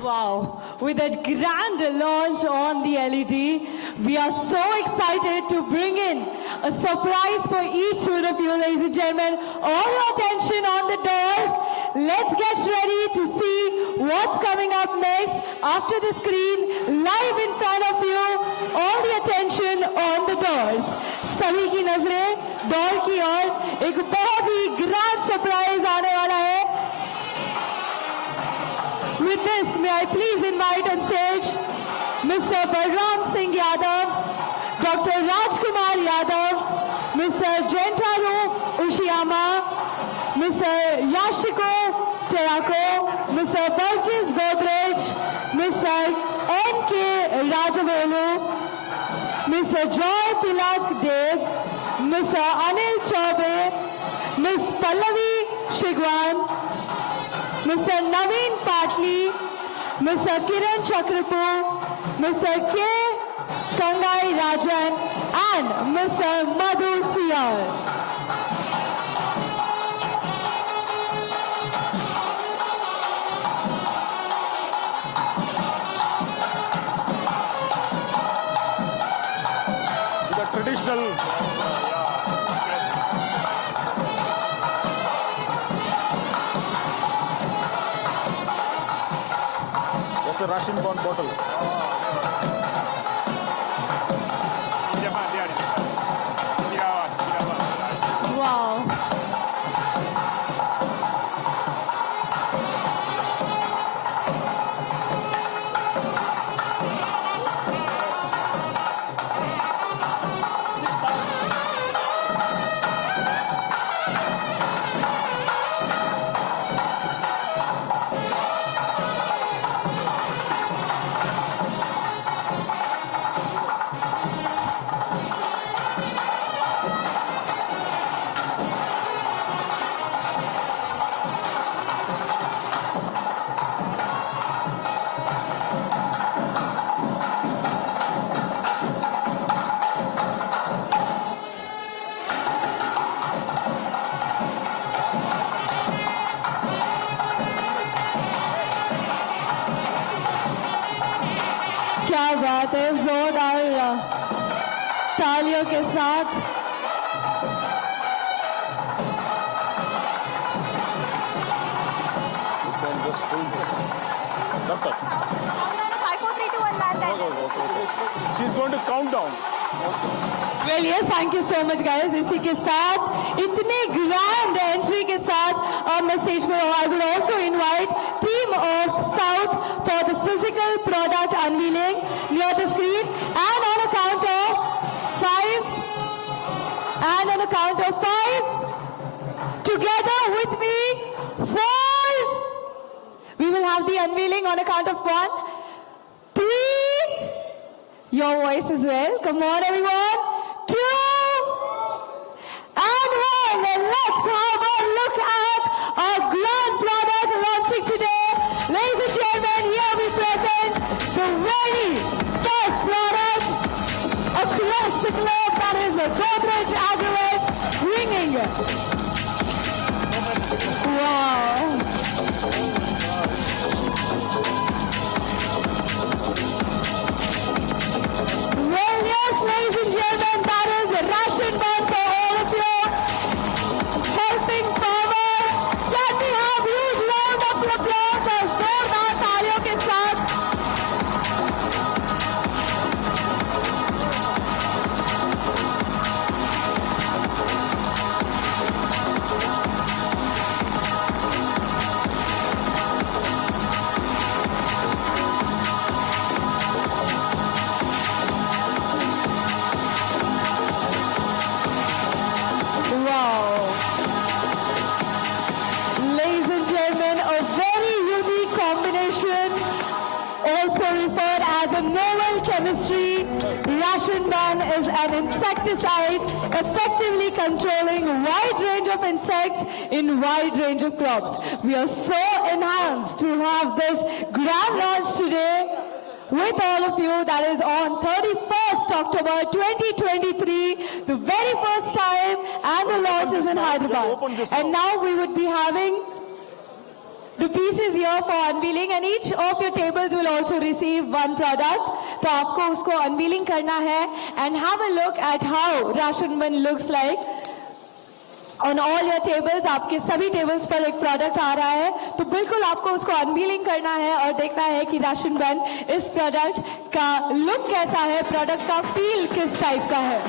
Wow, with a grand launch on the LED. We are so excited to bring in a surprise for each one of you, ladies and gentlemen. All your attention on the doors. Let's get ready to see what's coming up next after the screen, live in front of you. All the attention on the doors. सभी की नजरें डोर की ओर, एक बहुत ही grand surprise आने वाला है. With this, may I please invite on stage Mr. Balram Singh Yadav, Dr. Rajkumar Yadav, Mr. Jentaru Ushiyama, Mr. Yashiko Terako, Mr. Burgess Godrej, Mr. N.K. Rajavelu, Mr. Joy Tilak Dev, Mr. Anil Chaube, Ms. Pallavi Shigwan, Mr. Naveen Patli, Mr. Kiran Chakrapur, Mr. K. Kangai Rajan, and Mr. Madhu Siyal. The traditional that's the ration bond bottle. Wow. क्या बात है, जोरदार तालियों के साथ. You can just pull this. Doctor. Countdown of 5, 4, 3, 2, 1, land. She's going to count down. Well, yes, thank you so much, guys. इसी के साथ इतने grand entry के साथ on the stage पर I will also invite team of South for the physical product unveiling near the screen, and on a count of 5, and on a count of 5, together with me, 4. We will have the unveiling on a count of 1, 3. Your voice as well. Come on, everyone. 2 and 1. And let's have a look at our grand product launching today. Ladies and gentlemen, here we present the very first product across the globe, that is a Godrej Agrovet bringing. Wow. Well, yes, ladies and gentlemen, that is a ration bond for all of you, helping farmers. Can we have huge round of applause और जोरदार तालियों के साथ? Wow. Ladies and gentlemen, a very unique combination, also referred as a novel chemistry. Ration ban is an insecticide effectively controlling a wide range of insects in wide range of crops. We are so enhanced to have this grand launch today with all of you. That is on 31st October 2023, the very first time, and the launch is in Hyderabad. Open this And now. now we would be having The piece is here for unveiling and each of your tables will also receive one product. तो आपको उसको unveiling करना है and have a look at how ration ban looks like. On all your tables, आपके सभी tables पर एक product आ रहा है तो बिल्कुल आपको उसको unveiling करना है और देखना है कि ration ban इस product का look कैसा है, product का feel किस type का है.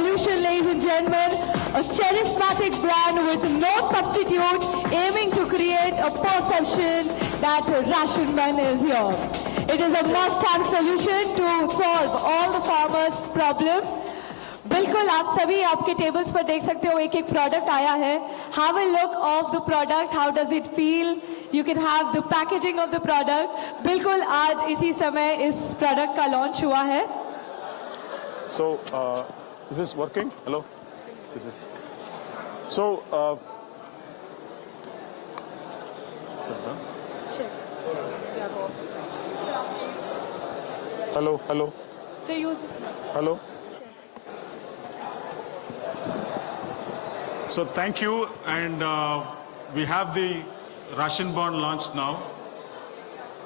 Solution, ladies and gentlemen, a charismatic brand with no substitute, aiming to create a perception that ration ban is here. It is a must-have solution to solve all the farmers' problem. बिल्कुल आप सभी आपके टेबल्स पर देख सकते हो एक एक प्रोडक्ट आया है. Have a look of the product. How does it feel? You can have the packaging of the product. बिल्कुल आज इसी समय इस प्रोडक्ट का लॉन्च हुआ है. So, is this working? Hello? Is this? So, hello, hello, So use this one. hello. So thank you, and we have the ration bond launched now.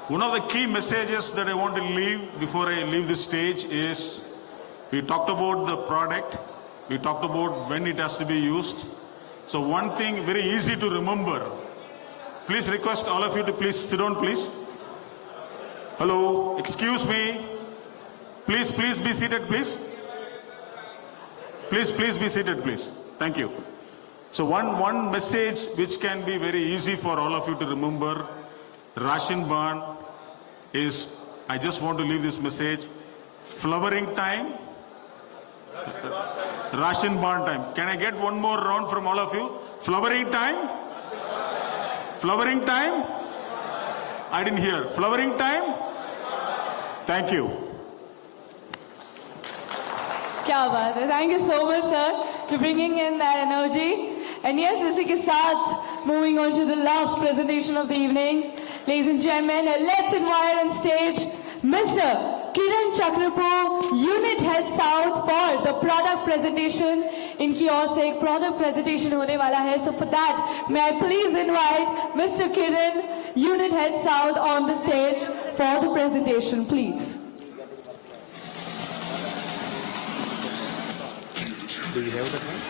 One of the key messages that I want to leave before I leave the stage is we talked about the product, we talked about when it has to be used. So one thing very easy to remember, please request all of you to please sit down please. Hello, excuse me, please be seated please. Please be seated please. Thank you. So one message which can be very easy for all of you to remember, ration bond is, I just want to leave this message, flowering time, ration bond time. Can I get one more round from all of you? Flowering time? Flowering time? I didn't hear. Flowering time? Thank you. क्या बात है. Thank you so much, sir, to bringing in that energy. And yes, इसी के साथ moving on to the last presentation of the evening, ladies and gentlemen, let's invite on stage Mr. Kiran Chakrapu, Unit Head South, for the product presentation. इनकी ओर से एक product presentation होने वाला है. So for that, may I please invite Mr. Kiran, Unit Head South, on the stage for the presentation, please. Do you have that one?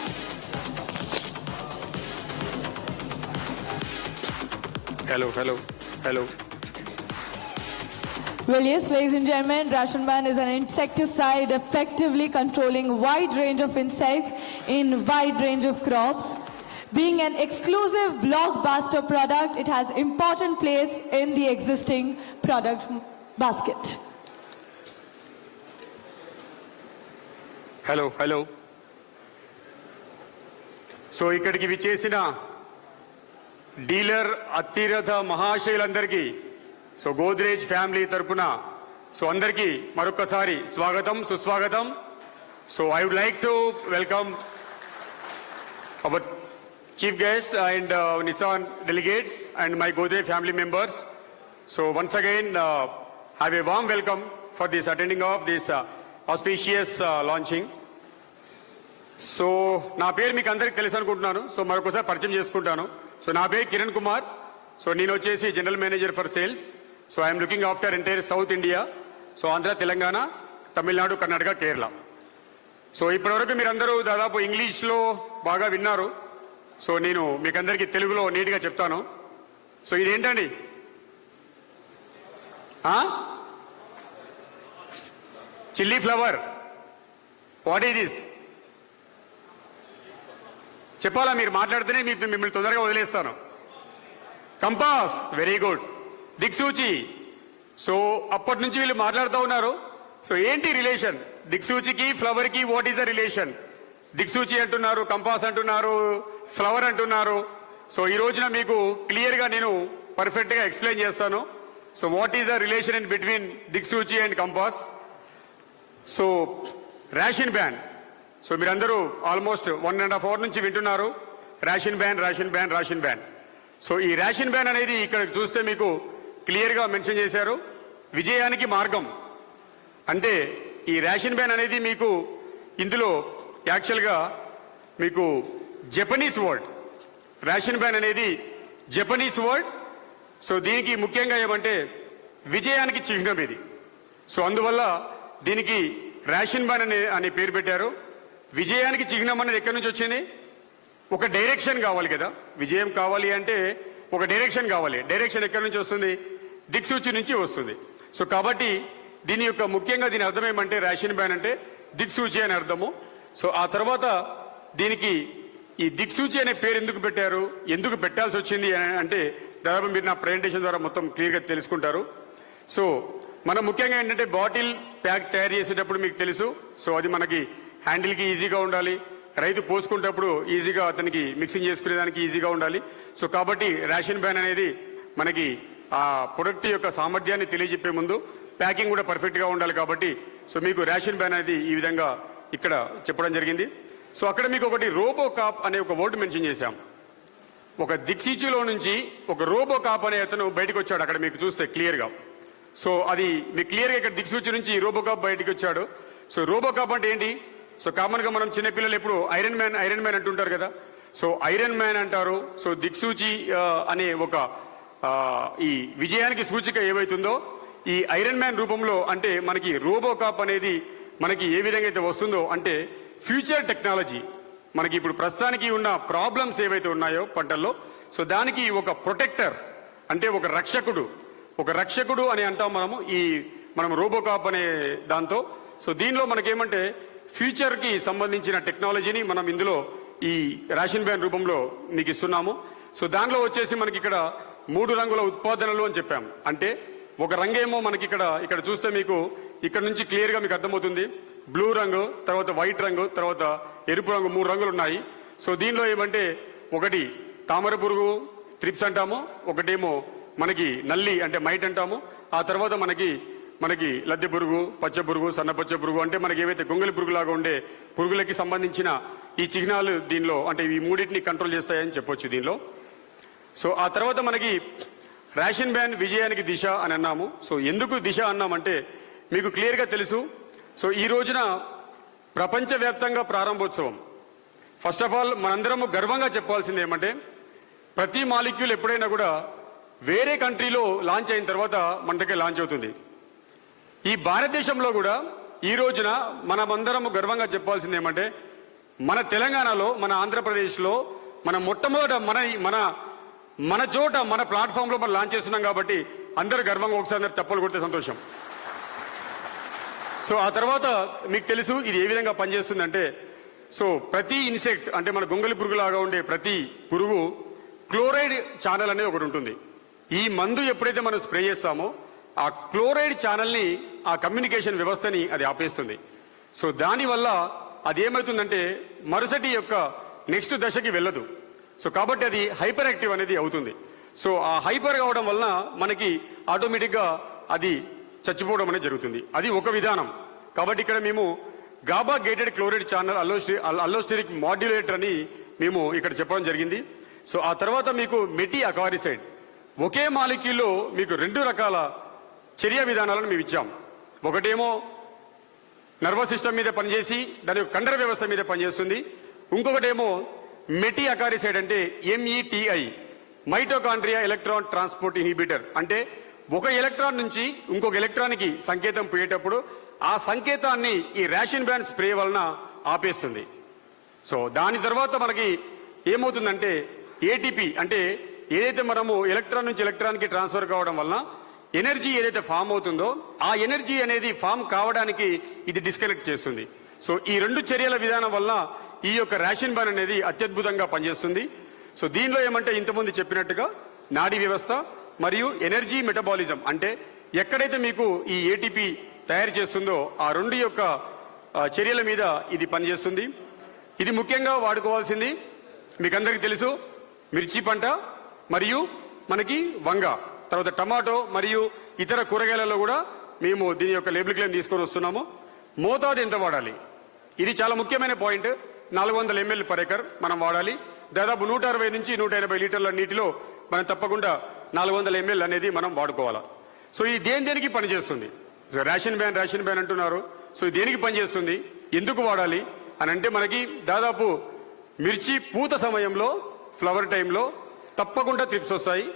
Hello. Well, yes, ladies and gentlemen, ration ban is an insecticide effectively controlling a wide range of insects in wide range of crops. Being an exclusive blockbuster product, it has important place in the existing product basket. Hello. So ఇక్కడికి విచ్చేసిన dealer అతిరథ మహాశయులందరికీ so Godrej family తరపున so అందరికీ మరొకసారి స్వాగతం సుస్వాగతం. So I would like to welcome our chief guest and Nissan delegates and my Godrej family members. So once again have a warm welcome for this attending of this auspicious launching. So నా పేరు మీకు అందరికి తెలుసు అనుకుంటున్నాను. సో మరొకసారి పరిచయం చేసుకుంటాను. సో నా పేరు కిరణ్ కుమార్. సో నేను వచ్చేసి general manager for sales. So I'm looking after entire south India. So Andhra, తెలంగాణ, తమిళనాడు, కర్ణాటక, కేరళ. సో ఇప్పటివరకు మీరందరూ దాదాపు ఇంగ్లీష్లో బాగా విన్నారు. సో నేను మీకు అందరికీ తెలుగులో నీట్గా చెప్తాను. సో ఇదేంటండి? Chilli flower. What is this? చెప్పాలా? మీరు మాట్లాడితేనే మిమ్మల్ని తొందరగా వదిలేస్తాను. Compass, very good. దిక్సూచి. సో అప్పటి నుంచి వీళ్ళు మాట్లాడుతూ ఉన్నారు. సో ఏంటి రిలేషన్ దిక్సూచికి ఫ్లవర్కి? What is the relation? దిక్సూచి అంటున్నారు, కంపాస్ అంటున్నారు, ఫ్లవర్ అంటున్నారు. సో ఈ రోజున మీకు క్లియర్గా నేను పర్ఫెక్ట్గా ఎక్స్ప్లెయిన్ చేస్తాను. So what is the relation in between దిక్సూచి and compass. So ration ban, so మీరందరూ ఆల్మోస్ట్ 1.5 hours నుంచి వింటున్నారు ration ban ration ban ration ban. So ఈ రేషన్ బ్యాన్ అనేది ఇక్కడ చూస్తే మీకు క్లియర్గా మెన్షన్ చేశారు. విజయానికి మార్గం అంటే ఈ రేషన్ బ్యాన్ అనేది మీకు ఇందులో యాక్చువల్గా మీకు జపనీస్ వర్డ్. రేషన్ బ్యాన్ అనేది జపనీస్ వర్డ్. సో దీనికి ముఖ్యంగా ఏమంటే విజయానికి చిహ్నం ఇది. సో అందువల్ల దీనికి రేషన్ బ్యాన్ అనే పేరు పెట్టారు. విజయానికి చిహ్నం అనేది ఎక్కడి నుంచి వచ్చింది? ఒక డైరెక్షన్ కావాలి కదా, విజయం కావాలి అంటే ఒక డైరెక్షన్ కావాలి. డైరెక్షన్ ఎక్కడి నుంచి వస్తుంది? దిక్సూచి నుంచి వస్తుంది. సో కాబట్టి దీని యొక్క ముఖ్యంగా దీని అర్థం ఏమంటే రేషన్ బ్యాన్ అంటే దిక్సూచి అని అర్థము. సో ఆ తర్వాత దీనికి ఈ దిక్సూచి అనే పేరు ఎందుకు పెట్టారు, ఎందుకు పెట్టాల్సి వచ్చింది అంటే దాదాపు మీరు నా ప్రెజెంటేషన్ ద్వారా మొత్తం క్లియర్గా తెలుసుకుంటారు. సో మనం ముఖ్యంగా ఏంటంటే బాటిల్ ప్యాక్ తయారు చేసేటప్పుడు మీకు తెలుసు, సో అది మనకి హ్యాండిల్కి ఈజీగా ఉండాలి, రైతు పోసుకునేటప్పుడు ఈజీగా అతనికి మిక్సింగ్ చేసుకునేదానికి ఈజీగా ఉండాలి. సో కాబట్టి రేషన్ బ్యాన్ అనేది మనకి ఆ ప్రొడక్ట్ యొక్క సామర్థ్యాన్ని తెలియజెప్పే ముందు ప్యాకింగ్ కూడా పర్ఫెక్ట్గా ఉండాలి. కాబట్టి సో మీకు రేషన్ బ్యాన్ అనేది ఈ విధంగా ఇక్కడ చెప్పడం జరిగింది. సో అక్కడ మీకు ఒకటి రోబో కాప్ అనే ఒక వర్డ్ మెన్షన్ చేశాం. ఒక దిక్సూచిలో నుంచి ఒక రోబో కాప్ అనే అతను బయటకు వచ్చాడు. అక్కడ మీకు చూస్తే క్లియర్గా, సో అది మీకు క్లియర్గా ఇక్కడ దిక్సూచి నుంచి రోబో కాప్ బయటకు వచ్చాడు. సో రోబో కాప్ అంటే ఏంటి? సో కామన్గా మనం చిన్నపిల్లలు ఎప్పుడు ఐరన్ మ్యాన్ అంటుంటారు కదా, సో ఐరన్ మ్యాన్ అంటారు. సో దిక్సూచి అనే ఒక ఈ విజయానికి సూచిక ఏవైతుందో ఈ ఐరన్ మ్యాన్ రూపంలో అంటే మనకి రోబో కాప్ అనేది మనకి ఏ విధంగా అయితే వస్తుందో అంటే ఫ్యూచర్ టెక్నాలజీ మనకి ఇప్పుడు ప్రస్తుతానికి ఉన్న ప్రాబ్లమ్స్ ఏవైతే ఉన్నాయో పంటల్లో, సో దానికి ఒక ప్రొటెక్టర్ అంటే ఒక రక్షకుడు అని అంటాం మనం రోబోకాప్ అనే దాంతో. సో దీనిలో మనకేమంటే ఫ్యూచర్ కి సంబంధించిన టెక్నాలజీని మనం ఇందులో ఈ రేషన్ బ్యాన్ రూపంలో మీకు ఇస్తున్నాము. సో దానిలో వచ్చేసి మనకి ఇక్కడ 3 రంగుల ఉత్పాదనలు అని చెప్పాం. అంటే ఒక రంగేమో మనకి ఇక్కడ చూస్తే మీకు ఇక్కడ నుంచి క్లియర్ గా మీకు అర్థమవుతుంది. బ్లూ రంగు, తర్వాత వైట్ రంగు, తర్వాత ఎరుపు రంగు, 3 రంగులు ఉన్నాయి. సో దీనిలో ఏమంటే ఒకటి తామర పురుగు త్రిప్స్ అంటాము, ఒకటేమో మనకి నల్లి అంటే మైట్ అంటాము, ఆ తర్వాత మనకి లద్దె పురుగు, పచ్చ పురుగు, సన్న పచ్చ పురుగు అంటే మనకి ఏవైతే గొంగలి పురుగులాగా ఉండే పురుగులకి సంబంధించిన ఈ చిహ్నాలు దీనిలో అంటే ఈ మూడింటిని కంట్రోల్ చేస్తాయని చెప్పొచ్చు దీనిలో. సో ఆ తర్వాత మనకి రేషన్ బ్యాన్ విజయానికి దిశ అని అన్నాము. సో ఎందుకు దిశ అన్నామంటే మీకు క్లియర్గా తెలుసు. సో ఈ రోజున ప్రపంచవ్యాప్తంగా ప్రారంభోత్సవం. ఫస్ట్ ఆఫ్ ఆల్ మనందరము గర్వంగా చెప్పాల్సింది ఏమంటే ప్రతి మాలిక్యూల్ ఎప్పుడైనా కూడా వేరే కంట్రీలో లాంచ్ అయిన తర్వాత మన దగ్గర లాంచ్ అవుతుంది. ఈ భారతదేశంలో కూడా ఈ రోజున మనమందరము గర్వంగా చెప్పాల్సింది ఏమంటే మన తెలంగాణలో, మన ఆంధ్రప్రదేశ్లో మన మొట్టమొదట మన చోట మన ప్లాట్ఫామ్లో మనం లాంచ్ చేస్తున్నాం. కాబట్టి అందరూ గర్వంగా ఒకసారి తప్పలు కొడితే సంతోషం. సో ఆ తర్వాత మీకు తెలుసు ఇది ఏ విధంగా పనిచేస్తుందంటే సో ప్రతి ఇన్సెక్ట్ అంటే మన గొంగలి పురుగులాగా ఉండే ప్రతి పురుగు క్లోరైడ్ ఛానల్ అనేది ఒకటి ఉంటుంది. ఈ మందు ఎప్పుడైతే మనం స్ప్రే చేస్తామో ఆ క్లోరైడ్ ఛానల్ని ఆ కమ్యూనికేషన్ వ్యవస్థని అది ఆపేస్తుంది. సో దానివల్ల అది ఏమవుతుందంటే మరుసటి యొక్క నెక్స్ట్ దశకి వెళ్ళదు. సో కాబట్టి అది హైపర్ యాక్టివ్ అనేది అవుతుంది. సో ఆ హైపర్ కావడం వలన మనకి ఆటోమేటిక్గా అది చచ్చిపోవడం అనేది జరుగుతుంది. అది ఒక విధానం. కాబట్టి ఇక్కడ మేము GABA gated chloride channel allosteric modulator అని మేము ఇక్కడ చెప్పడం జరిగింది. సో ఆ తర్వాత మీకు మెటి అకారిసైడ్ ఒకే మాలిక్యూల్లో మీకు 2 రకాల చర్య విధానాలను మేము ఇచ్చాం. ఒకటేమో నర్వస్ సిస్టమ్ మీద పనిచేసి దాని యొక్క కండర వ్యవస్థ మీద పనిచేస్తుంది. ఇంకొకటేమో మెటి అకారిసైడ్ అంటే METI mitochondria electron transport inhibitor అంటే ఒక ఎలక్ట్రాన్ నుంచి ఇంకొక ఎలక్ట్రాన్కి సంకేతం పోయేటప్పుడు ఆ సంకేతాన్ని ఈ రేషన్ బ్యాన్ స్ప్రే వలన ఆపేస్తుంది. సో దాని తర్వాత మనకి ఏమవుతుందంటే ATP అంటే ఏదైతే మనము ఎలక్ట్రాన్ నుంచి ఎలక్ట్రాన్కి ట్రాన్స్ఫర్ కావడం వలన ఎనర్జీ ఏదైతే ఫామ్ అవుతుందో ఆ ఎనర్జీ అనేది ఫామ్ కావడానికి ఇది డిస్కనెక్ట్ చేస్తుంది. సో ఈ 2 చర్యల విధానం వల్ల ఈ యొక్క రేషన్ బ్యాన్ అనేది అత్యద్భుతంగా పనిచేస్తుంది. సో దీనిలో ఏమంటే ఇంతకుముందు చెప్పినట్టుగా నాడీ వ్యవస్థ మరియు ఎనర్జీ మెటబాలిజం అంటే ఎక్కడైతే మీకు ఈ ATP తయారు చేస్తుందో ఆ 2 యొక్క చర్యల మీద ఇది పనిచేస్తుంది. ఇది ముఖ్యంగా వాడుకోవాల్సింది మీకు అందరికీ తెలుసు మిర్చి పంట మరియు మనకి వంగ, తర్వాత టమాటో మరియు ఇతర కూరగాయలలో కూడా మేము దీని యొక్క లేబుల్ క్లెయిమ్ తీసుకొని వస్తున్నాము. మోతాదు ఎంత వాడాలి, ఇది చాలా ముఖ్యమైన పాయింట్. 400 ml పర్ ఎకర్ మనం వాడాలి. దాదాపు 160 నుంచి 180 లీటర్ల నీటిలో మనం తప్పకుండా 400 ml అనేది మనం వాడుకోవాలి. సో ఇది దేనికి పనిచేస్తుంది? రేషన్ బ్యాన్ అంటున్నారు. సో ఇది దేనికి పనిచేస్తుంది, ఎందుకు వాడాలి అని అంటే, మనకి దాదాపు మిర్చి పూత సమయంలో, ఫ్లవర్ టైంలో తప్పకుండా త్రిప్స్ వస్తాయి,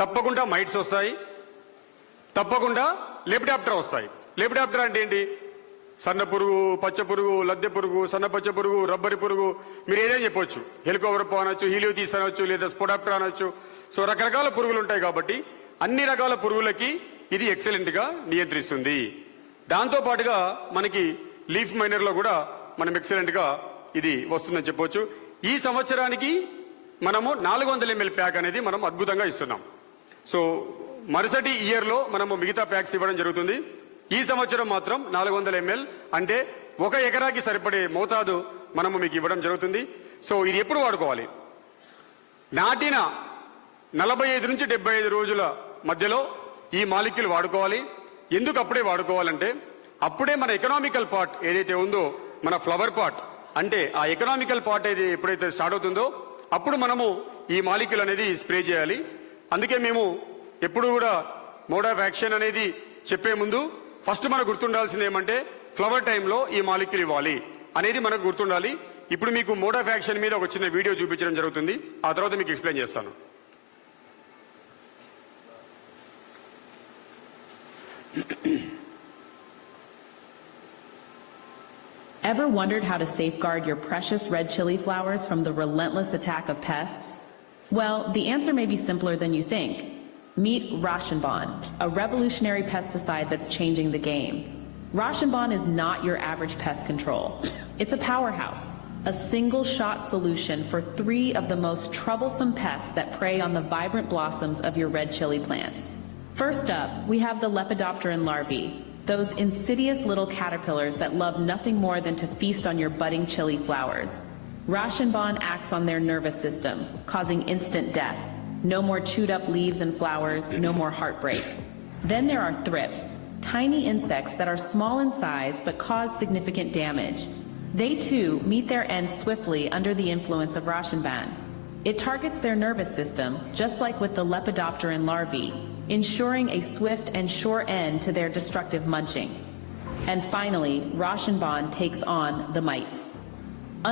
తప్పకుండా మైట్స్ వస్తాయి, తప్పకుండా లెపిడాప్టరా వస్తాయి. లెపిడాప్టరా అంటే ఏంటి? సన్న పురుగు, పచ్చ పురుగు, లద్దె పురుగు, సన్న పచ్చ పురుగు, రబ్బరి పురుగు, మీరు ఏదైనా చెప్పొచ్చు. హెలికోవర్పో అనొచ్చు, హీలియోథీస్ అనొచ్చు, లేదా స్పోడాప్టరా అనొచ్చు. సో రకరకాల పురుగులు ఉంటాయి కాబట్టి అన్ని రకాల పురుగులకి ఇది ఎక్సలెంట్ గా నియంత్రిస్తుంది. దాంతో పాటుగా మనకి లీఫ్ మైనర్ లో కూడా మనం ఎక్సలెంట్ గా ఇది వస్తుందని చెప్పొచ్చు. ఈ సంవత్సరానికి మనము 400 ml ప్యాక్ అనేది మనం అద్భుతంగా ఇస్తున్నాం. సో మరుసటి ఇయర్ లో మనము మిగతా ప్యాక్స్ ఇవ్వడం జరుగుతుంది. ఈ సంవత్సరం మాత్రం 400 ml అంటే 1 ఎకరాకి సరిపడే మోతాదు మనము మీకు ఇవ్వడం జరుగుతుంది. సో ఇది ఎప్పుడు వాడుకోవాలి? నాటిన 45 నుంచి 75 రోజుల మధ్యలో ఈ మాలిక్యూల్ వాడుకోవాలి. ఎందుకు అప్పుడే వాడుకోవాలంటే, అప్పుడే మన ఎకనామికల్ పార్ట్ ఏదైతే ఉందో, మన ఫ్లవర్ పార్ట్ అంటే ఆ ఎకనామికల్ పార్ట్ ఏది ఎప్పుడైతే స్టార్ట్ అవుతుందో అప్పుడు మనము ఈ మాలిక్యూల్ అనేది స్ప్రే చేయాలి. అందుకే మేము ఎప్పుడు కూడా మోడ్ ఆఫ్ యాక్షన్ అనేది చెప్పే ముందు ఫస్ట్ మనకు గుర్తుండాల్సింది ఏమంటే, ఫ్లవర్ టైంలో ఈ మాలిక్యూల్ ఇవ్వాలి అనేది మనకు గుర్తుండాలి. ఇప్పుడు మీకు మోడ్ ఆఫ్ యాక్షన్ మీద ఒక చిన్న వీడియో చూపించడం జరుగుతుంది. ఆ తర్వాత మీకు ఎక్స్ప్లెయిన్ చేస్తాను. Ever wondered how to safeguard your precious red chili flowers from the relentless attack of pests? Well, the answer may be simpler than you think. Meet Rauschenbon, a revolutionary pesticide that's changing the game. Rauschenbon is not your average pest control. It's a powerhouse, a single-shot solution for 3 of the most troublesome pests that prey on the vibrant blossoms of your red chili plants. First up, we have the Lepidopteran larvae, those insidious little caterpillars that love nothing more than to feast on your budding chili flowers. Rauschenbon acts on their nervous system, causing instant death. No more chewed up leaves and flowers, no more heartbreak. Then there are thrips, tiny insects that are small in size but cause significant damage. They too meet their end swiftly under the influence of Rauschenbon. It targets their nervous system, just like with the Lepidopteran larvae, ensuring a swift and sure end to their destructive munching. And finally, Rauschenbon takes on the mites.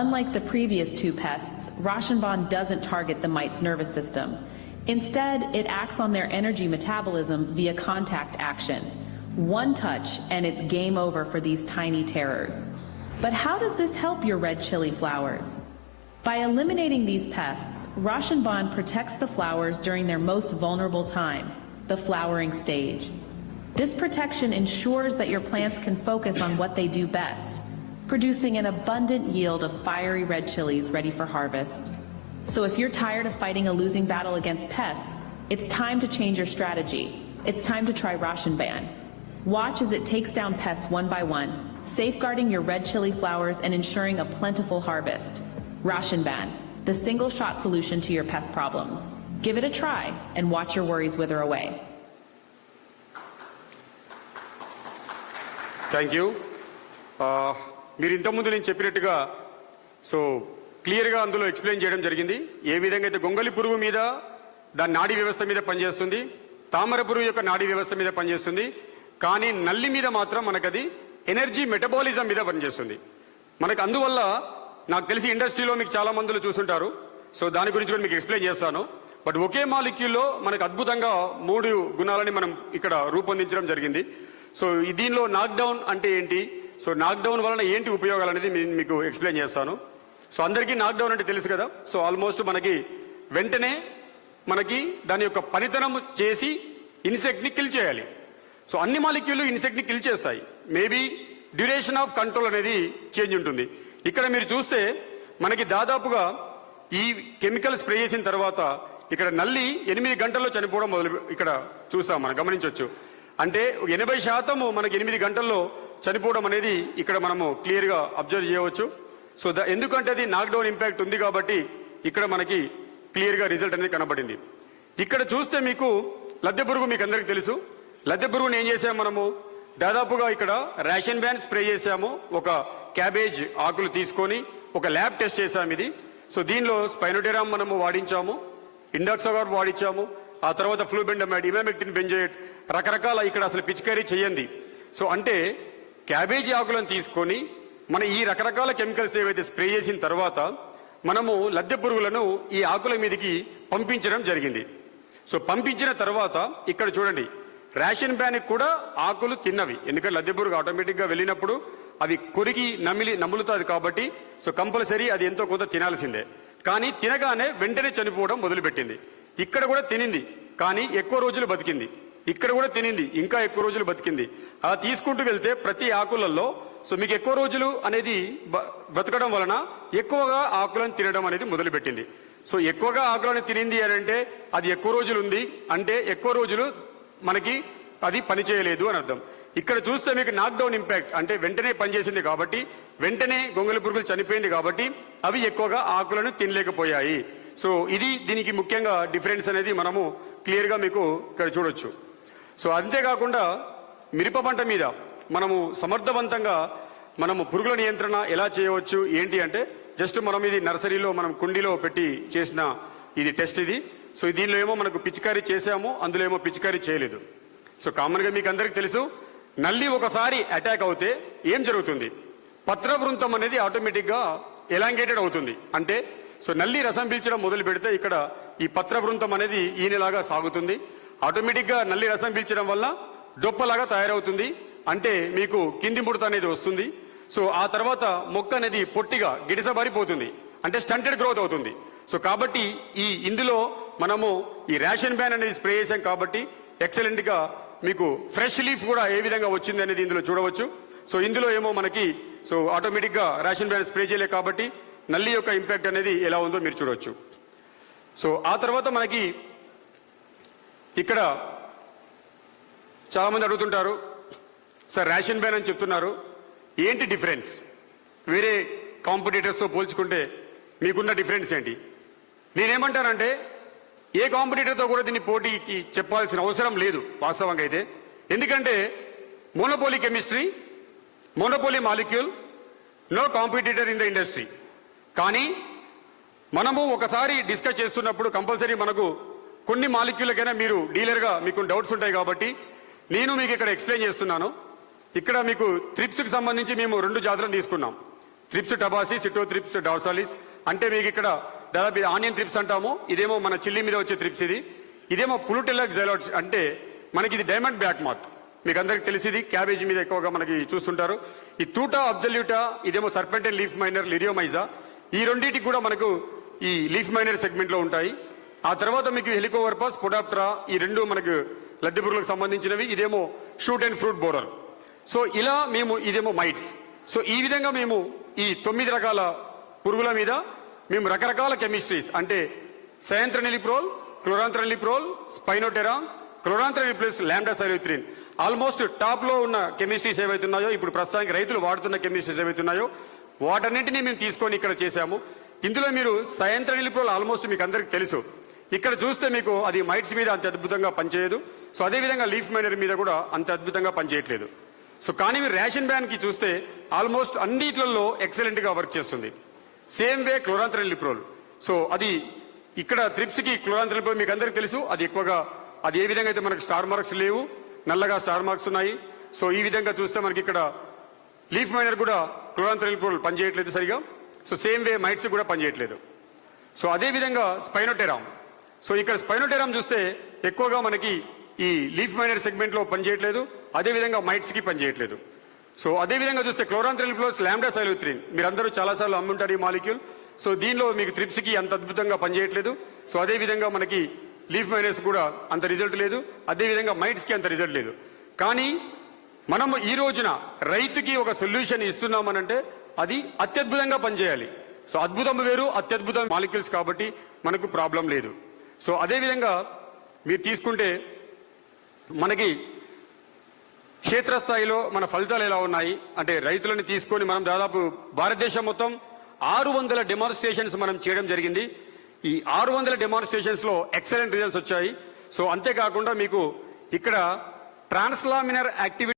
Unlike the previous 2 pests, Rauschenbon doesn't target the mite's nervous system. Instead, it acts on their energy metabolism via contact action. One touch and it's game over for these tiny terrors. But how does this help your red chili flowers? By eliminating these pests, Rauschenbon protects the flowers during their most vulnerable time, the flowering stage. This protection ensures that your plants can focus on what they do best, producing an abundant yield of fiery red chilies ready for harvest. So if you're tired of fighting a losing battle against pests, it's time to change your strategy. It's time to try Rauschenbon. Watch as it takes down pests one by one, safeguarding your red chili flowers and ensuring a plentiful harvest. Rauschenbon, the single-shot solution to your pest problems. Give it a try and watch your worries wither away. Thank you. మీరు ఇంతకుముందు నేను చెప్పినట్టుగా సో క్లియర్గా అందులో ఎక్స్ప్లెయిన్ చేయడం జరిగింది. ఏ విధంగా అయితే గొంగలి పురుగు మీద దాని నాడీ వ్యవస్థ మీద పనిచేస్తుంది, తామర పురుగు యొక్క నాడీ వ్యవస్థ మీద పనిచేస్తుంది, కానీ నల్లి మీద మాత్రం మనకది ఎనర్జీ మెటబాలిజం మీద పనిచేస్తుంది. మనకు అందువల్ల నాకు తెలిసి ఇండస్ట్రీలో మీకు చాలా మందులు చూసుంటారు. సో దాని గురించి కూడా మీకు ఎక్స్ప్లెయిన్ చేస్తాను. బట్ ఒకే మాలిక్యూల్లో మనకు అద్భుతంగా 3 గుణాలని మనం ఇక్కడ రూపొందించడం జరిగింది. సో దీనిలో నాక్డౌన్ అంటే ఏంటి, సో నాక్డౌన్ వలన ఏంటి ఉపయోగాలు అనేది నేను మీకు ఎక్స్ప్లెయిన్ చేస్తాను. సో అందరికీ నాక్డౌన్ అంటే తెలుసు కదా. సో ఆల్మోస్ట్ మనకి వెంటనే మనకి దాని యొక్క పనితనం చేసి ఇన్సెక్ట్ని కిల్ చేయాలి. సో అన్ని మాలిక్యూల్లు ఇన్సెక్ట్ని కిల్ చేస్తాయి. మేబీ డ్యూరేషన్ ఆఫ్ కంట్రోల్ అనేది చేంజ్ ఉంటుంది. ఇక్కడ మీరు చూస్తే మనకి దాదాపుగా ఈ కెమికల్ స్ప్రే చేసిన తర్వాత ఇక్కడ నల్లి 8 గంటల్లో చనిపోవడం ఇక్కడ చూస్తాం, మనం గమనించవచ్చు. అంటే 80% మనకి 8 గంటల్లో చనిపోవడం అనేది ఇక్కడ మనము క్లియర్గా అబ్జర్వ్ చేయవచ్చు. సో ఎందుకంటే అది నాక్డౌన్ ఇంపాక్ట్ ఉంది కాబట్టి ఇక్కడ మనకి క్లియర్గా రిజల్ట్ అనేది కనబడింది. ఇక్కడ చూస్తే మీకు లద్దె పురుగు మీకు అందరికీ తెలుసు. లద్దె పురుగుని ఏం చేసాము మనము, దాదాపుగా ఇక్కడ రేషన్ బ్యాన్ స్ప్రే చేసాము. ఒక క్యాబేజ్ ఆకులు తీసుకొని ఒక ల్యాబ్ టెస్ట్ చేసాము ఇది. సో దీనిలో స్పైనోటెరామ్ మనము వాడించాము, ఇండాక్సోగార్ వాడించాము, ఆ తర్వాత ఫ్లూబెండమైడ్, ఇమామెక్టిన్ బెంజోయేట్, రకరకాల ఇక్కడ అసలు పిచికారీ చేయండి. సో అంటే క్యాబేజీ ఆకులను తీసుకొని మన ఈ రకరకాల కెమికల్స్ ఏవైతే స్ప్రే చేసిన తర్వాత మనము లద్దె పురుగులను ఈ ఆకుల మీదకి పంపించడం జరిగింది. సో పంపించిన తర్వాత ఇక్కడ చూడండి, రేషన్ బ్యాన్ కూడా ఆకులు తిన్నవి. ఎందుకంటే లద్దె పురుగు ఆటోమేటిక్గా వెళ్ళినప్పుడు అవి కొరికి నములుతుంది కాబట్టి సో కంపల్సరీ అది ఎంతో కొంత తినాల్సిందే. కానీ తినగానే వెంటనే చనిపోవడం మొదలుపెట్టింది. ఇక్కడ కూడా తినింది కానీ ఎక్కువ రోజులు బతికింది, ఇక్కడ కూడా తినింది ఇంకా ఎక్కువ రోజులు బతికింది. అలా తీసుకుంటూ వెళ్తే ప్రతి ఆకులలో సో మీకు ఎక్కువ రోజులు అనేది బతకడం వలన ఎక్కువగా ఆకులను తినడం అనేది మొదలుపెట్టింది. సో ఎక్కువగా ఆకులను తినింది అని అంటే అది ఎక్కువ రోజులు ఉంది అంటే ఎక్కువ రోజులు మనకి అది పనిచేయలేదు అని అర్థం. ఇక్కడ చూస్తే మీకు నాక్డౌన్ ఇంపాక్ట్ అంటే వెంటనే పనిచేసింది కాబట్టి, వెంటనే గొంగళి పురుగులు చనిపోయింది కాబట్టి అవి ఎక్కువగా ఆకులను తినలేకపోయాయి. సో ఇది దీనికి ముఖ్యంగా డిఫరెన్స్ అనేది మనము క్లియర్గా మీకు ఇక్కడ చూడొచ్చు. సో అంతేకాకుండా మిరప పంట మీద మనము సమర్థవంతంగా మనము పురుగుల నియంత్రణ ఎలా చేయవచ్చు ఏంటి అంటే, జస్ట్ మనం ఇది నర్సరీలో మనం కుండీలో పెట్టి చేసిన ఇది టెస్ట్ ఇది. సో దీనిలో ఏమో మనకు పిచికారీ చేసాము, అందులో ఏమో పిచికారీ చేయలేదు. సో కామన్గా మీకు అందరికీ తెలుసు, నల్లి ఒకసారి అటాక్ అవుతే ఏం జరుగుతుంది, పత్రవృంతం అనేది ఆటోమేటిక్గా ఎలాంగేటెడ్ అవుతుంది. అంటే సో నల్లి రసం పీల్చడం మొదలు పెడితే ఇక్కడ ఈ పత్రవృంతం అనేది ఈయనలాగా సాగుతుంది. ఆటోమేటిక్గా నల్లి రసం పీల్చడం వల్ల డొప్పలాగా తయారవుతుంది. అంటే మీకు కింది ముడత అనేది వస్తుంది. సో ఆ తర్వాత మొక్క అనేది పొట్టిగా గిడిసబారిపోతుంది, అంటే స్టంటెడ్ గ్రోత్ అవుతుంది. సో కాబట్టి ఇందులో మనము ఈ రేషన్ బ్యాన్ అనేది స్ప్రే చేసాం కాబట్టి ఎక్సలెంట్ గా మీకు ఫ్రెష్ లీఫ్ కూడా ఏ విధంగా వచ్చింది అనేది ఇందులో చూడవచ్చు. సో ఇందులో ఏమో మనకి సో ఆటోమేటిక్ గా రేషన్ బ్యాన్ స్ప్రే చేయలే కాబట్టి నల్లి యొక్క ఇంపాక్ట్ అనేది ఎలా ఉందో మీరు చూడవచ్చు. సో ఆ తర్వాత మనకి ఇక్కడ చాలా మంది అడుగుతుంటారు, సార్ రేషన్ బ్యాన్ అని చెప్తున్నారు, ఏంటి డిఫరెన్స్, వేరే కాంపిటీటర్స్తో పోల్చుకుంటే మీకున్న డిఫరెన్స్ ఏంటి? నేనేమంటానంటే ఏ కాంపిటీటర్తో కూడా దీన్ని పోటీకి చెప్పాల్సిన అవసరం లేదు వాస్తవంగా అయితే. ఎందుకంటే monopoly chemistry, monopoly molecule, no competitor in the industry. కానీ మనము ఒకసారి డిస్కస్ చేస్తున్నప్పుడు కంపల్సరీ మనకు కొన్ని మాలిక్యూలకైనా మీరు డీలర్గా మీకు డౌట్స్ ఉంటాయి కాబట్టి నేను మీకు ఇక్కడ ఎక్స్ప్లెయిన్ చేస్తున్నాను. ఇక్కడ మీకు త్రిప్స్కి సంబంధించి మేము 2 జాతులను తీసుకున్నాం, త్రిప్స్ టబాసి, సిటోత్రిప్స్ డార్సాలిస్. అంటే మీకు ఇక్కడ దాదాపు ఆనియన్ త్రిప్స్ అంటాము, ఇదేమో మన చిల్లీ మీద వచ్చే త్రిప్స్ ఇదేమో పులుటెల్లా జైలాట్స్, అంటే మనకి ఇది డైమండ్ బ్లాక్ మాత్, మీకు అందరికి తెలిసింది క్యాబేజీ మీద ఎక్కువగా మనకి చూస్తుంటారు. ఈ తూటా అబ్జల్యూటా ఇదేమో సర్పెంటైన్ లీఫ్ మైనర్ లిరియోమైజా, ఈ రెండింటికి కూడా మనకు ఈ లీఫ్ మైనర్ సెగ్మెంట్ లో ఉంటాయి. ఆ తర్వాత మీకు హెలికోవర్పస్, పొడాప్టరా, ఈ 2 మనకు లద్దె పురుగులకు సంబంధించినవి. ఇదేమో shoot and fruit borer. So ఇలా మేము ఇదేమో మైట్స్. సో ఈ విధంగా మేము ఈ 9 రకాల పురుగుల మీద మేము రకరకాల కెమిస్ట్రీస్ అంటే సయంత్రనిలిప్రోల్, క్లోరాంత్రనిలిప్రోల్, స్పైనోటెరామ్, క్లోరాంత్రనిలిప్రోల్, లాంబ్డాసైలోథ్రిన్, ఆల్మోస్ట్ టాప్ లో ఉన్న కెమిస్ట్రీస్ ఏవైతే ఉన్నాయో, ఇప్పుడు ప్రస్తుతానికి రైతులు వాడుతున్న కెమిస్ట్రీస్ ఏవైతే ఉన్నాయో వాటన్నింటినీ మేము తీసుకొని ఇక్కడ చేశాము. ఇందులో మీరు సయంత్రనిలిప్రోల్ ఆల్మోస్ట్ మీకు అందరికి తెలుసు. ఇక్కడ చూస్తే మీకు అది మైట్స్ మీద అంత అద్భుతంగా పనిచేయదు. సో అదేవిధంగా లీఫ్ మైనర్ మీద కూడా అంత అద్భుతంగా పనిచేయట్లేదు. సో కానీ మీరు రేషన్ బ్యాన్ కి చూస్తే ఆల్మోస్ట్ అన్నిట్లలో ఎక్సలెంట్ గా వర్క్ చేస్తుంది. సేమ్ వే క్లోరాంత్రనిలిప్రోల్. సో అది ఇక్కడ త్రిప్స్ కి క్లోరాంత్రనిలిప్రోల్ మీకు అందరికి తెలుసు, అది ఎక్కువగా అది ఏ విధంగా అయితే మనకు స్టార్ మార్క్స్ లేవు, నల్లగా స్టార్ మార్క్స్ ఉన్నాయి. సో ఈ విధంగా చూస్తే మనకి ఇక్కడ లీఫ్ మైనర్ కూడా క్లోరాంత్రనిలిప్రోల్ పనిచేయట్లేదు సరిగా. సో సేమ్ వే మైట్స్ కూడా పనిచేయట్లేదు. సో అదే విధంగా స్పైనోటెరామ్. సో ఇక్కడ స్పైనోటెరామ్ చూస్తే ఎక్కువగా మనకి ఈ లీఫ్ మైనర్ సెగ్మెంట్ లో పనిచేయట్లేదు, అదేవిధంగా మైట్స్ కి పనిచేయట్లేదు. సో అదేవిధంగా చూస్తే క్లోరాంత్రనిలిప్రోల్, లాంబ్డాసైలోథ్రిన్ మీరందరూ చాలాసార్లు అమ్ముంటారు ఈ మాలిక్యూల్. సో దీనిలో మీకు త్రిప్స్ కి అంత అద్భుతంగా పనిచేయట్లేదు. సో అదేవిధంగా మనకి లీఫ్ మైనర్స్ కూడా అంత రిజల్ట్ లేదు, అదేవిధంగా మైట్స్ కి అంత రిజల్ట్ లేదు. కానీ మనము ఈ రోజున రైతుకి ఒక సొల్యూషన్ ఇస్తున్నామనంటే అది అత్యద్భుతంగా పనిచేయాలి. సో అద్భుతం వేరు, అత్యద్భుతం మాలిక్యూల్స్ కాబట్టి మనకు ప్రాబ్లం లేదు. సో అదేవిధంగా మీరు తీసుకుంటే మనకి క్షేత్రస్థాయిలో మన ఫలితాలు ఎలా ఉన్నాయి అంటే రైతులను తీసుకొని మనం దాదాపు భారతదేశం మొత్తం 600 డెమాన్స్ట్రేషన్స్ మనం చేయడం జరిగింది. ఈ 600 డెమాన్స్ట్రేషన్స్ లో ఎక్సలెంట్ రిజల్ట్స్ వచ్చాయి. సో అంతేకాకుండా మీకు ఇక్కడ ట్రాన్స్లామినర్ యాక్టివిటీ